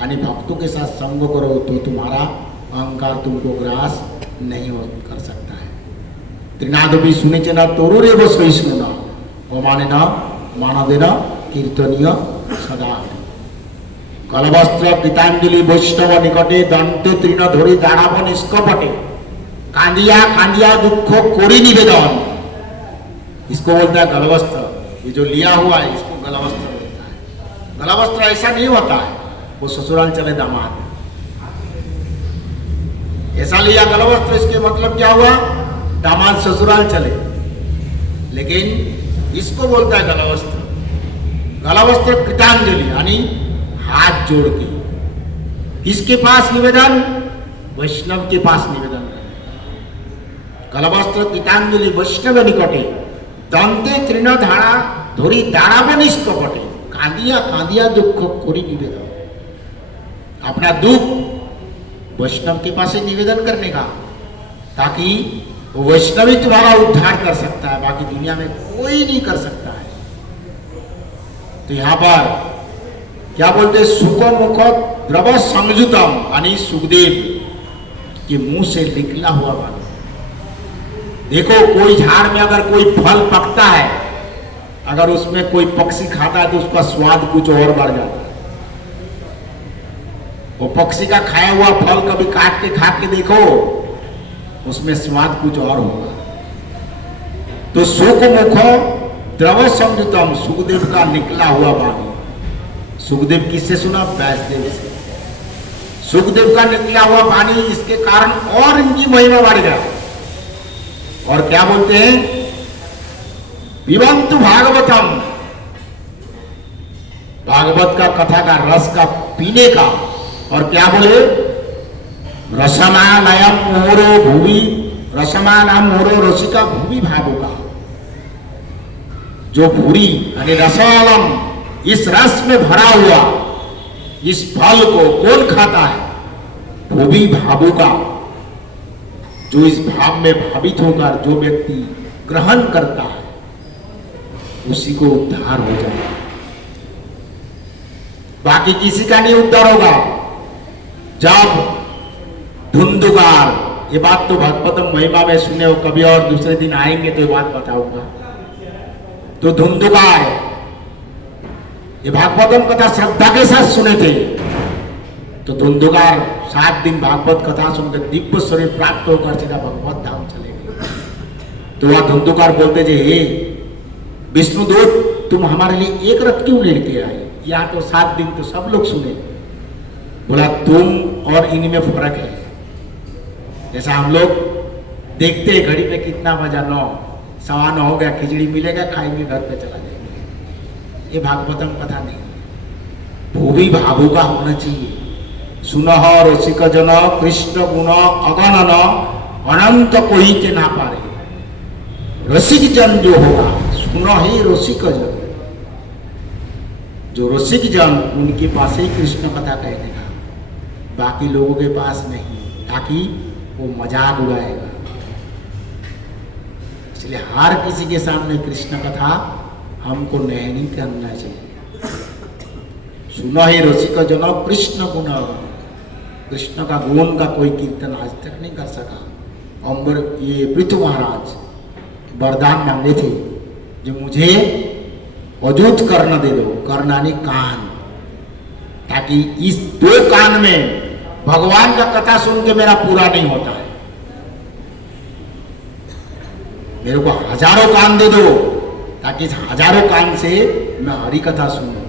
यानी भक्तों के साथ संग करो तो तुम्हारा अहंकार तुमको ग्रास नहीं कर सकता है। त्रिनादपि सुनिचे न तरुरेव सहिष्णुना अमाने न मानदेन कीर्तनीय सदा। गलवस्त्र गीतांजलि वैष्णव निकटे दंते तृण धरी दाड़ाव निष्कपटे कांदिया कांदिया दुख कोरी निवेदन। इसको बोलता है गलवस्त्र। ये जो लिया हुआ है इसको गलवस्त्र बोलता है। गलवस्त्र ऐसा नहीं होता है वो ससुराल चले दामाद, ऐसा लिया गलवस्त्र, इसके मतलब क्या हुआ? दामाद ससुराल चले। लेकिन इसको बोलता है गलवस्त्र। गलवस्त्र कृतांजलि यानी हाथ जोड़ के, किसके पास निवेदन? वैष्णव के पास निवेदन करने। गलवस्त्र कृतांजलि वैष्णव निकटे दंते तृण धारा धरी दाड़ाव निष्कपटे कांदिया कांदिया दुख कोरी निवेदन। अपना दुख वैष्णव के पास ही निवेदन करने का, ताकि वो वैष्णव ही तुम्हारा उद्धार कर सकता है, बाकी दुनिया में कोई नहीं कर सकता है। तो यहां पर क्या बोलते? सुख मुख द्रव संयुतम, यानी सुखदेव के मुंह से निकला हुआ बात। देखो, कोई झाड़ में अगर कोई फल पकता है, अगर उसमें कोई पक्षी खाता है तो उसका स्वाद कुछ और बढ़ जाता है। वो पक्षी का खाया हुआ फल कभी काट के खा के देखो, उसमें स्वाद कुछ और होगा। तो सुख मुख द्रव संयुतम, सुखदेव का निकला हुआ वाणी। सुखदेव किससे सुना? व्यासदेव से। सुखदेव का निकला हुआ पानी, इसके कारण और इनकी महिमा बढ़ गया। और क्या बोलते हैं, पिबन्तु भागवतम, भागवत का कथा का रस का पीने का। और क्या बोले, रसमानयम मोरो भूवि, रसमानम मोरो रसिका भूवि भावुका। जो भूरी यानी रसालम, इस रस में भरा हुआ इस फल को कौन खाता है, भूवि भावुका। जो इस भाव में भावित होकर जो व्यक्ति ग्रहण करता है, उसी को उद्धार हो जाए, बाकी किसी का नहीं उद्धार होगा। जब धुंधुकार, ये बात तो भागवतम महिमा में सुने हो, कभी और दूसरे दिन आएंगे तो ये बात बताऊंगा। तो धुंधुकार ये भागवतम कथा श्रद्धा के साथ सुने थे, तो धुंधुकार 7 दिन भागवत कथा सुनकर दिव्य शरीर प्राप्त होकर सीधा भगवत धाम चले गए। तो वह धुंधुकार बोलते थे, हे विष्णुदूत, तुम हमारे लिए एक रथ क्यों लेके आए, यहाँ तो 7 दिन तो सब लोग सुने। बोला, तुम और इनमें फर्क है। जैसा हम लोग देखते हैं घड़ी पे कितना बजा, 9 सवा 9 हो गया, खिचड़ी मिलेगा, खाएंगे, घर पे चला जाएंगे। ये भागवतम कथा नहीं, भूवि भावुका होना चाहिए। सुनह रसिक जन कृष्ण गुण अगणन अनंत कोई के ना पारे। रसिक जन जो होगा, सुनो ही रसिक जन, जो रसिक जन, उनके पास ही कृष्ण कथा कहने का, बाकी लोगों के पास नहीं, ताकि वो मजाक उड़ाएगा। इसलिए हर किसी के सामने कृष्ण कथा हमको नहीं करना चाहिए। सुनो ही रसिक जन कृष्ण गुण, कृष्ण का गुण का कोई कीर्तन आज तक नहीं कर सका। अम्बर ये पृथु महाराज वरदान मांगे थे, जो मुझे अजूत कर्ण दे दो, कर्णानी कान, ताकि इस 2 कान में भगवान का कथा सुन के मेरा पूरा नहीं होता है। मेरे को हजारों कान दे दो, ताकि इस हजारों कान से मैं हरि कथा सुनूं।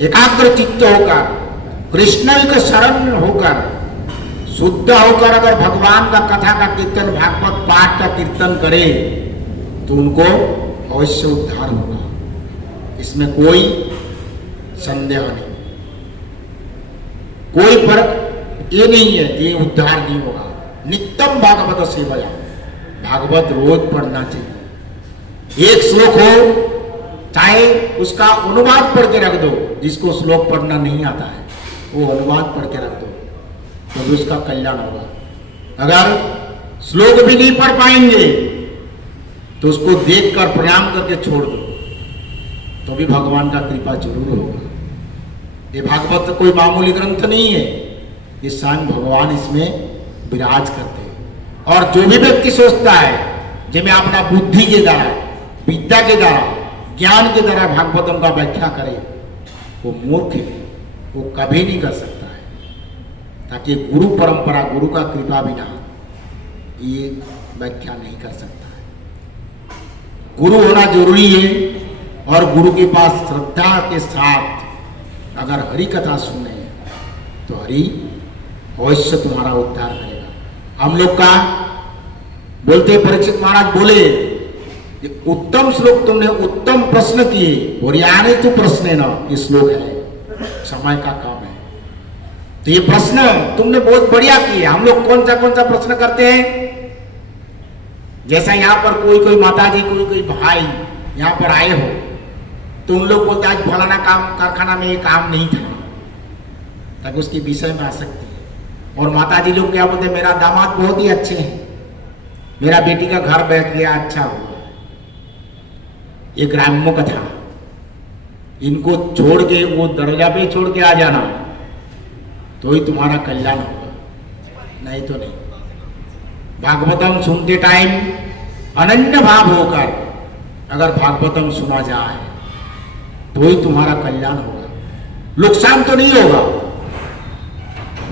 एकाग्र चित्त होकर, कृष्ण के शरण होकर, शुद्ध होकर अगर भगवान का कथा का कीर्तन, भागवत पाठ का कीर्तन करे, तो उनको अवश्य उद्धार होगा, इसमें कोई संदेह नहीं। कोई फर्क ये नहीं है, ये उद्धार नहीं होगा। नित्यम भागवत सेवया, भागवत रोज पढ़ना चाहिए। एक श्लोक हो, चाहे उसका अनुवाद पढ़ के रख दो, जिसको श्लोक पढ़ना नहीं आता है वो अनुवाद पढ़ के रख दो, तो भी उसका कल्याण होगा। अगर श्लोक भी नहीं पढ़ पाएंगे तो उसको देखकर प्रणाम करके छोड़ दो, तो भी भगवान का कृपा जरूर होगा। ये भागवत कोई मामूली ग्रंथ नहीं है, ये स्वयं भगवान इसमें विराज करते हैं। और जो भी व्यक्ति सोचता है कि मैं अपना बुद्धि के द्वारा, विद्या के द्वारा, ज्ञान के द्वारा भागवतम का व्याख्या करे, वो मूर्ख है, वो कभी नहीं कर सकता है। ताकि गुरु परंपरा, गुरु का कृपा बिना ये व्याख्या नहीं कर सकता है। गुरु होना जरूरी है, और गुरु के पास श्रद्धा के साथ अगर हरि कथा सुने तो हरि अवश्य तुम्हारा उद्धार करेगा। हम लोग का बोलते परीक्षित महाराज बोले, उत्तम श्लोक तुमने उत्तम प्रश्न किए, बोरियाने तो प्रश्न न, ये श्लोक है, समय का काम है। तो ये प्रश्न तुमने बहुत बढ़िया किए। हम लोग कौन सा प्रश्न करते हैं, जैसा यहाँ पर कोई माता जी, कोई भाई यहाँ पर आए हो, तो उन लोग बोलते आज फलाना काम कारखाना में ये काम नहीं था, ताकि उसके विषय में आसक्ति है। और माता जी लोग क्या बोलते, मेरा दामाद बहुत ही अच्छे हैं, मेरा बेटी का घर बैठ गया, अच्छा हुआ। ये ग्राम्य कथा, इनको छोड़ के वो दरवाजा पे छोड़ के आ जाना, तो ही तुम्हारा कल्याण होगा, नहीं तो नहीं। भागवतम सुनते टाइम अनन्य भाव होकर अगर भागवतम सुना जाए तो ही तुम्हारा कल्याण होगा, नुकसान तो नहीं होगा,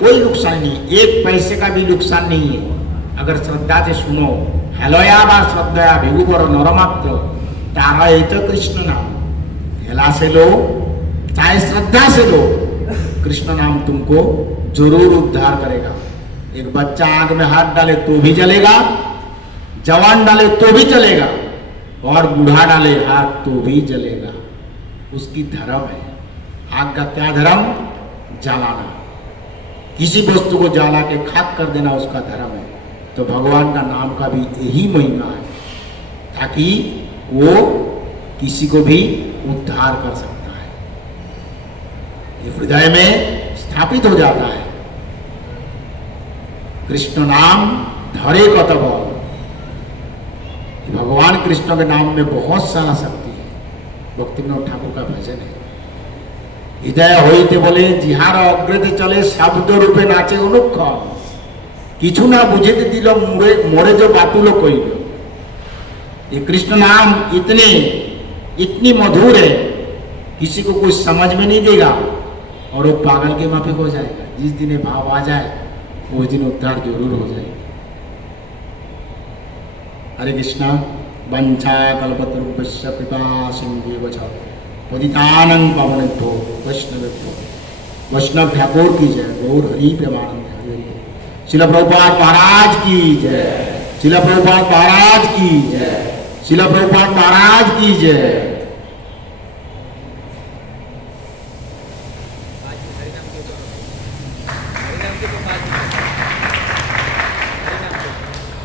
कोई नुकसान नहीं, 1 पैसे का भी नुकसान नहीं है। अगर श्रद्धा से सुनो, हेलोया बा श्रद्धया भिगुबर नरमात्र तारा तो कृष्ण नाम, हेला से लो चाहे श्रद्धा से लो, कृष्ण नाम तुमको जरूर उद्धार करेगा। एक बच्चा आग में हाथ डाले तो भी जलेगा, जवान डाले तो भी जलेगा, और बूढ़ा डाले हाथ तो भी जलेगा। उसकी धर्म है। आग का क्या धर्म? जलाना। किसी वस्तु को जला के खाक कर देना उसका धर्म है। तो भगवान का नाम का भी यही महिमा है, ताकि वो किसी को भी उद्धार कर सकता है। ये हृदय में स्थापित हो जाता है। कृष्ण नाम धरे कतब। भगवान कृष्ण के नाम में बहुत सारा शक्ति है। भक्ति विनोद ठाकुर का भजन है, हृदय হইতে বলে जिहार অগ্রেতে चले शब्द रूपे नाचे অনুক্ষ किछु ना बुझेते दिल मोरे जो बातुलो कइल। ये कृष्ण नाम इतनी मधुर है, किसी को कुछ समझ में नहीं देगा और वो पागल के माफिक हो जाएगा। जिस दिन ये भाव आ जाए उस दिन उद्धार जरूर हो जाएगा। हरे कृष्णा। वंशा कल्पतरुभ्यश्च कृपा सिन्धुभ्यैव च पतितानां पावनेभ्यो वैष्णवेभ्यो। वैष्णव ठाकुर की जय। गौर हरि प्रेमानंद। श्रील प्रभुपाद महाराज की जय। श्रील प्रभुपाद महाराज की जय। श्रील प्रभुपाद महाराज की जय।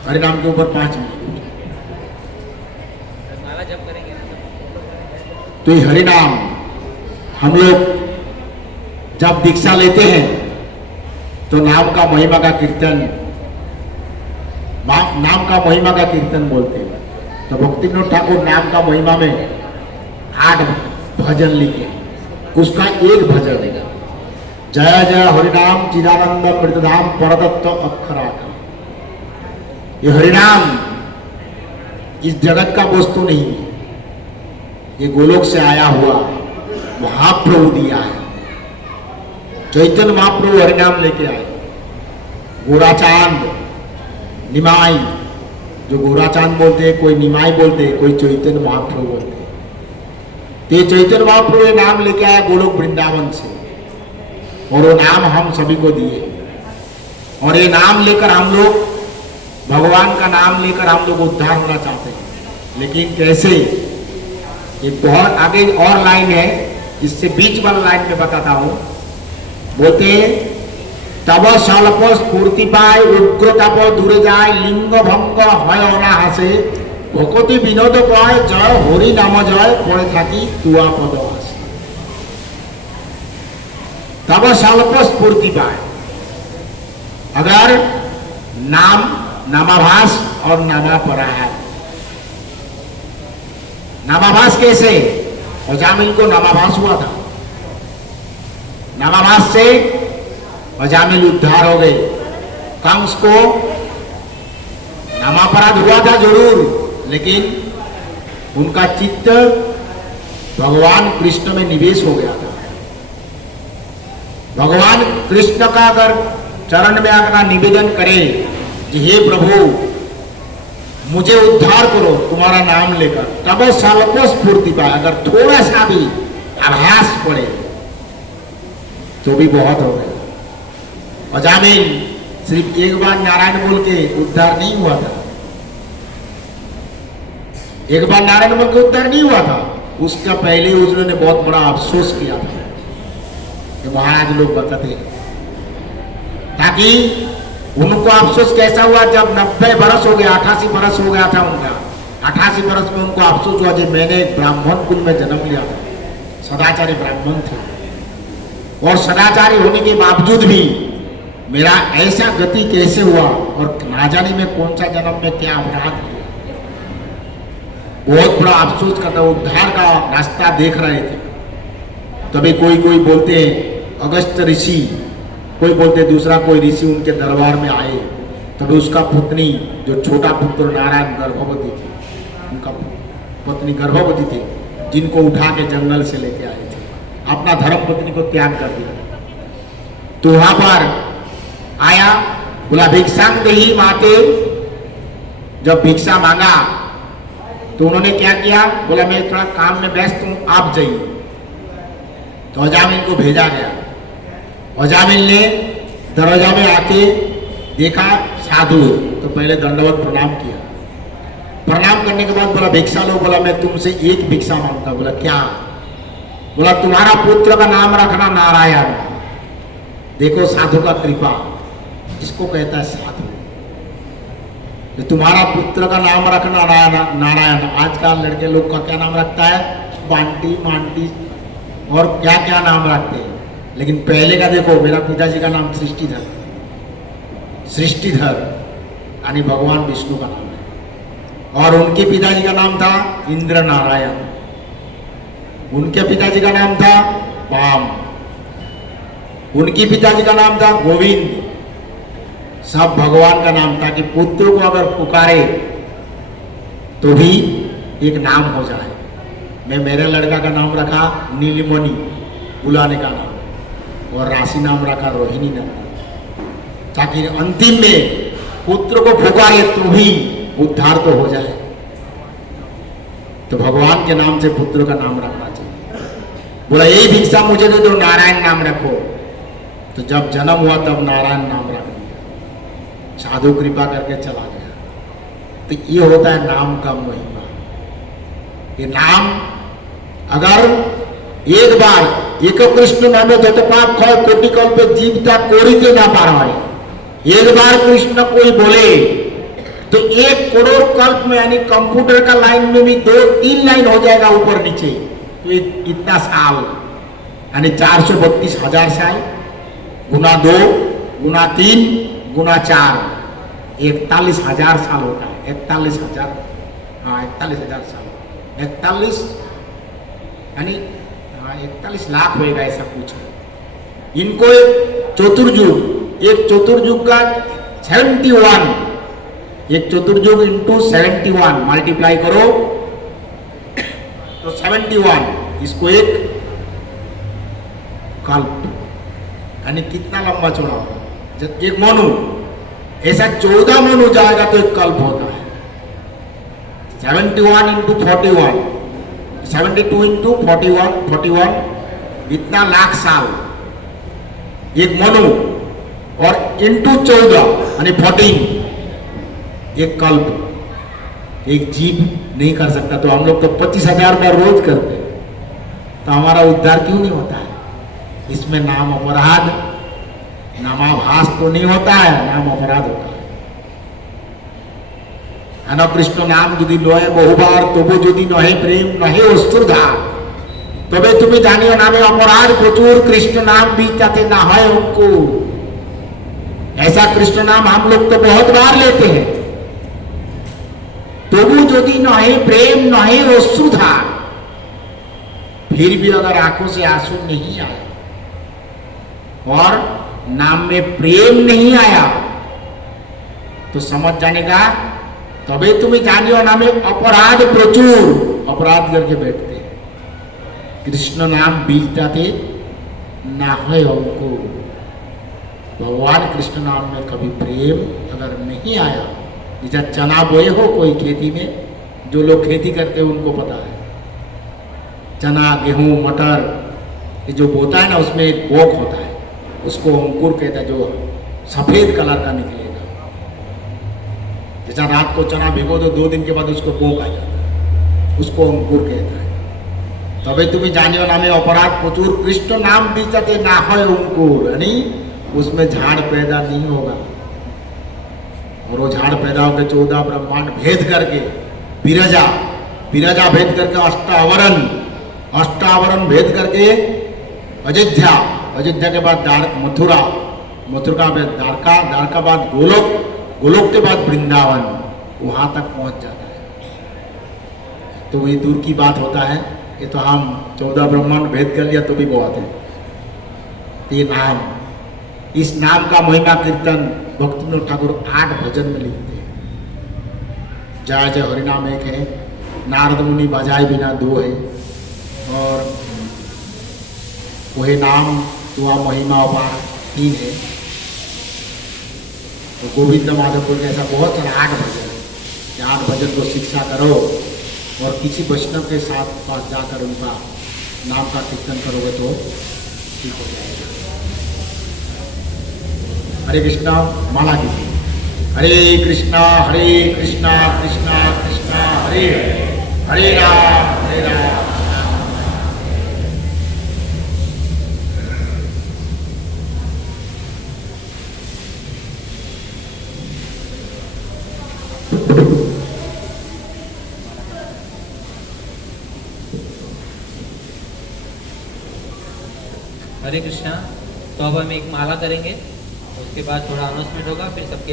हरिनाम के ऊपर 5 मिनट। तो ये हरिनाम हम लोग जब दीक्षा लेते हैं तो नाम का महिमा का कीर्तन, नाम का महिमा का कीर्तन बोलते हैं। तो भक्ति विनोद ठाकुर नाम का महिमा में 8 भजन लिखे। उसका एक भजन है जय जय हरिनाम चिदानंद मृतधाम परतत्व अक्षराका। ये हरिनाम इस जगत का वस्तु नहीं है, ये गोलोक से आया हुआ महाप्रभु दिया है। चैतन्य महाप्रभु हरिनाम लेके आए। गोराचांद, निमाई, जो गोराचांद बोलते हैं, कोई निमाई बोलते हैं, कोई चैतन्य महाप्रभु बोलते हैं। तो चैतन्य महाप्रभु ये नाम लेके आया गोलोक वृंदावन से, और वो नाम हम सभी को दिए। और ये नाम लेकर हम लोग, भगवान का नाम लेकर हम लोग उद्धार होना चाहते हैं। लेकिन कैसे? ये बहुत आगे और लाइन है, इससे बीच वाला लाइन में बताता हूं। बोलते तब स्वल्प स्फूर्ति पाए उग्रताप दूरे जाए लिंग भंग হয় অনাহাসে ভকতি বিনোদ পায় জয় হরি নাম জয় পড়ে থাকি তুয়া পদ আসে। तब स्वल्प स्फूर्ति पाए। अगर नाम, नामाभास और नामापराध। नामाभास कैसे? अजामिल को नामाभास हुआ था, नामाभास से अजामिल उद्धार हो गए। कंस को नामापराध हुआ था जरूर, लेकिन उनका चित्त भगवान कृष्ण में निवेश हो गया था। भगवान कृष्ण का अगर चरण में अपना निवेदन करे कि हे प्रभु मुझे उद्धार करो तुम्हारा नाम लेकर, तब स्वल्प स्फूर्ति पाए। अगर थोड़ा सा भी आभास पड़े तो भी बहुत हो गया। अजामिल सिर्फ एक बार नारायण बोल के उद्धार नहीं हुआ था। एक बार नारायण बोल के उद्धार नहीं हुआ था, उसका पहले उन्होंने बहुत बड़ा अफसोस किया था कि महाराज लोग बताते हैं। ताकि उनको अफसोस कैसा हुआ? जब 90 बरस हो गया, 88 बरस हो गया था उनका, 88 बरस में उनको अफसोस हुआ कि मैंने ब्राह्मण कुल में जन्म लिया था, सदाचारी ब्राह्मण थे, और सदाचारी होने के बावजूद भी मेरा ऐसा गति कैसे हुआ, और ना जाने में कौन सा जन्म में क्या अपराध किया। बहुत बड़ा अफसोस करता, उद्धार का रास्ता देख रहे थे। तभी कोई बोलते हैं अगस्त ऋषि, कोई बोलते दूसरा कोई ऋषि उनके दरबार में आए। तभी उसका पत्नी, जो छोटा पुत्र नारायण गर्भवती थी, उनका पत्नी गर्भवती थी, जिनको उठा के जंगल से लेके आए थे, अपना धर्म पत्नी को त्याग कर दिया। तो वहां पर आया, बोला भिक्षांग देही माते। जब भिक्षा मांगा तो उन्होंने क्या किया? बोला मैं थोड़ा काम में व्यस्त हूं, आप जाइए। तो अजामिल को भेजा गया। अजामिल ने दरवाजा में आके देखा साधु है, तो पहले दंडवत प्रणाम किया। प्रणाम करने के बाद बोला भिक्षा लो। बोला मैं तुमसे एक भिक्षा मांगता। बोला क्या? बोला तुम्हारा पुत्र का नाम रखना नारायण। देखो साधु का कृपा, इसको कहता है साधु। तो तुम्हारा पुत्र का नाम रखना नारायण। आजकल लड़के लोग का क्या नाम रखता है? बांटी मांटी और क्या क्या नाम रखते हैं। लेकिन पहले का देखो, मेरा पिताजी का नाम सृष्टिधर, सृष्टिधर यानी भगवान विष्णु का नाम है। और उनके पिताजी का नाम था इंद्र नारायण, उनके पिताजी का नाम था वाम, उनके पिताजी का नाम था गोविंद। सब भगवान का नाम था कि पुत्र को अगर पुकारे तो भी एक नाम हो जाए। मैं मेरे लड़का का नाम रखा नीलमणि, बुलाने का नाम, और राशि नाम रखा रोहिणी नाम, ताकि अंतिम में पुत्र को पुकारे तो भी उद्धार तो हो जाए। तो भगवान के नाम से पुत्र का नाम रखना चाहिए। बोला यही भिक्षा मुझे दे दो, नारायण नाम रखो। तो जब जन्म हुआ तब नारायण नाम रख दिया। साधु कृपा करके चला गया। तो ये होता है नाम का महिमा। ये नाम अगर एक बार एक कृष्ण नामे जतपाप खय कोटि कल्पे जीवता कोरिते ना पारवाए, एक बार कृष्ण कोई बोले तो 1 करोड़ कल्प में, यानी कंप्यूटर का लाइन में भी 2-3 लाइन हो जाएगा ऊपर नीचे। तो इतना साल यानी 432,000 साल गुना 2 गुना 3 गुना 4 41,000 साल होता है। 41,000, हाँ 41,000 साल, 41 यानी 41 लाख होएगा ऐसा कुछ है। इनको एक चतुर्युग का 71, एक चतुर्युग इंटू 71 मल्टीप्लाई करो तो 71, इसको एक कल्प यानी कितना लंबा चौड़ा होगा। जब एक मनु ऐसा 14 मनु जाएगा तो एक कल्प होता है। 71 इंटू 41, 72 इंटू 41 इतना लाख साल एक मनु, और इंटू 14 यानी 14 एक कल्प। एक जीव नहीं कर सकता, तो हम लोग तो 25,000 बार रोज करते हैं, तो हमारा उद्धार क्यों नहीं होता है? इसमें नाम अपराध, नामाभास तो नहीं होता है, नाम अपराध होता है। अन कृष्ण नाम यदि लय बहुबार तबु यदि नहे प्रेम नहे अश्रुधार, तबे তুমি জানিও নামে अपराध प्रचुर कृष्ण नाम बीताते ना है उनको। ऐसा कृष्ण नाम हम लोग तो बहुत बार लेते हैं। तबु यदि नहे प्रेम नहे अश्रुधार, फिर भी अगर आंखों से आंसू नहीं आया और नाम में प्रेम नहीं आया तो समझ जाने का तबे तुम्हें जानियो नामे अपराध प्रचुर, अपराध करके बैठते हैं। कृष्ण नाम बीताते ना है हमको। भगवान कृष्ण नाम में कभी प्रेम अगर नहीं आया, जैसा चना बोए हो कोई खेती में, जो लोग खेती करते हैं उनको पता है, चना गेहूं मटर ये जो बोता है ना, उसमें एक बोक होता है, उसको अंकुर कहता है, जो सफेद कलर का निकलेगा। जैसा रात को चना भिगो तो 2 दिन के बाद उसको बोक आ जाता है, उसको अंकुर कहता है। तबे तुम्हें जानियो नामे अपराध प्रचुर कृष्ण नाम बीतते ना है अंकुर, यानी उसमें झाड़ पैदा नहीं होगा। और वो झाड़ पैदा होकर 14 ब्रह्मांड भेद करके विरजा भेद करके अष्टावरण भेद करके अयोध्या के बाद मथुरा के बाद द्वारका बाद गोलोक के बाद वृंदावन, वहां तक पहुंच जाता है। तो वही दूर की बात होता है। ये तो हम 14 ब्रह्मांड भेद कर लिया तो भी बहुत है। ये नाम, इस नाम का महिमा कीर्तन भक्तिविनोद ठाकुर 8 भजन में लिखते हैं। जय जय हरिनाम एक है, नारद मुनि बजाए बिना 2 है, और वही नाम तुआ महिमा अपार 3 है। तो गोविंद माधवपुर के ऐसा बहुत सारा 8 भजन है। 8 भजन को शिक्षा करो और किसी वैष्णव के साथ पास जाकर उनका नाम का कीर्तन करोगे तो ठीक हो जाएगा। हरे कृष्णा माला कीजिए। हरे कृष्णा कृष्णा कृष्णा हरे हरे राम हरे राम। हरे कृष्णा। तो अब हम एक माला करेंगे, उसके बाद थोड़ा अनाउंसमेंट होगा, फिर सबके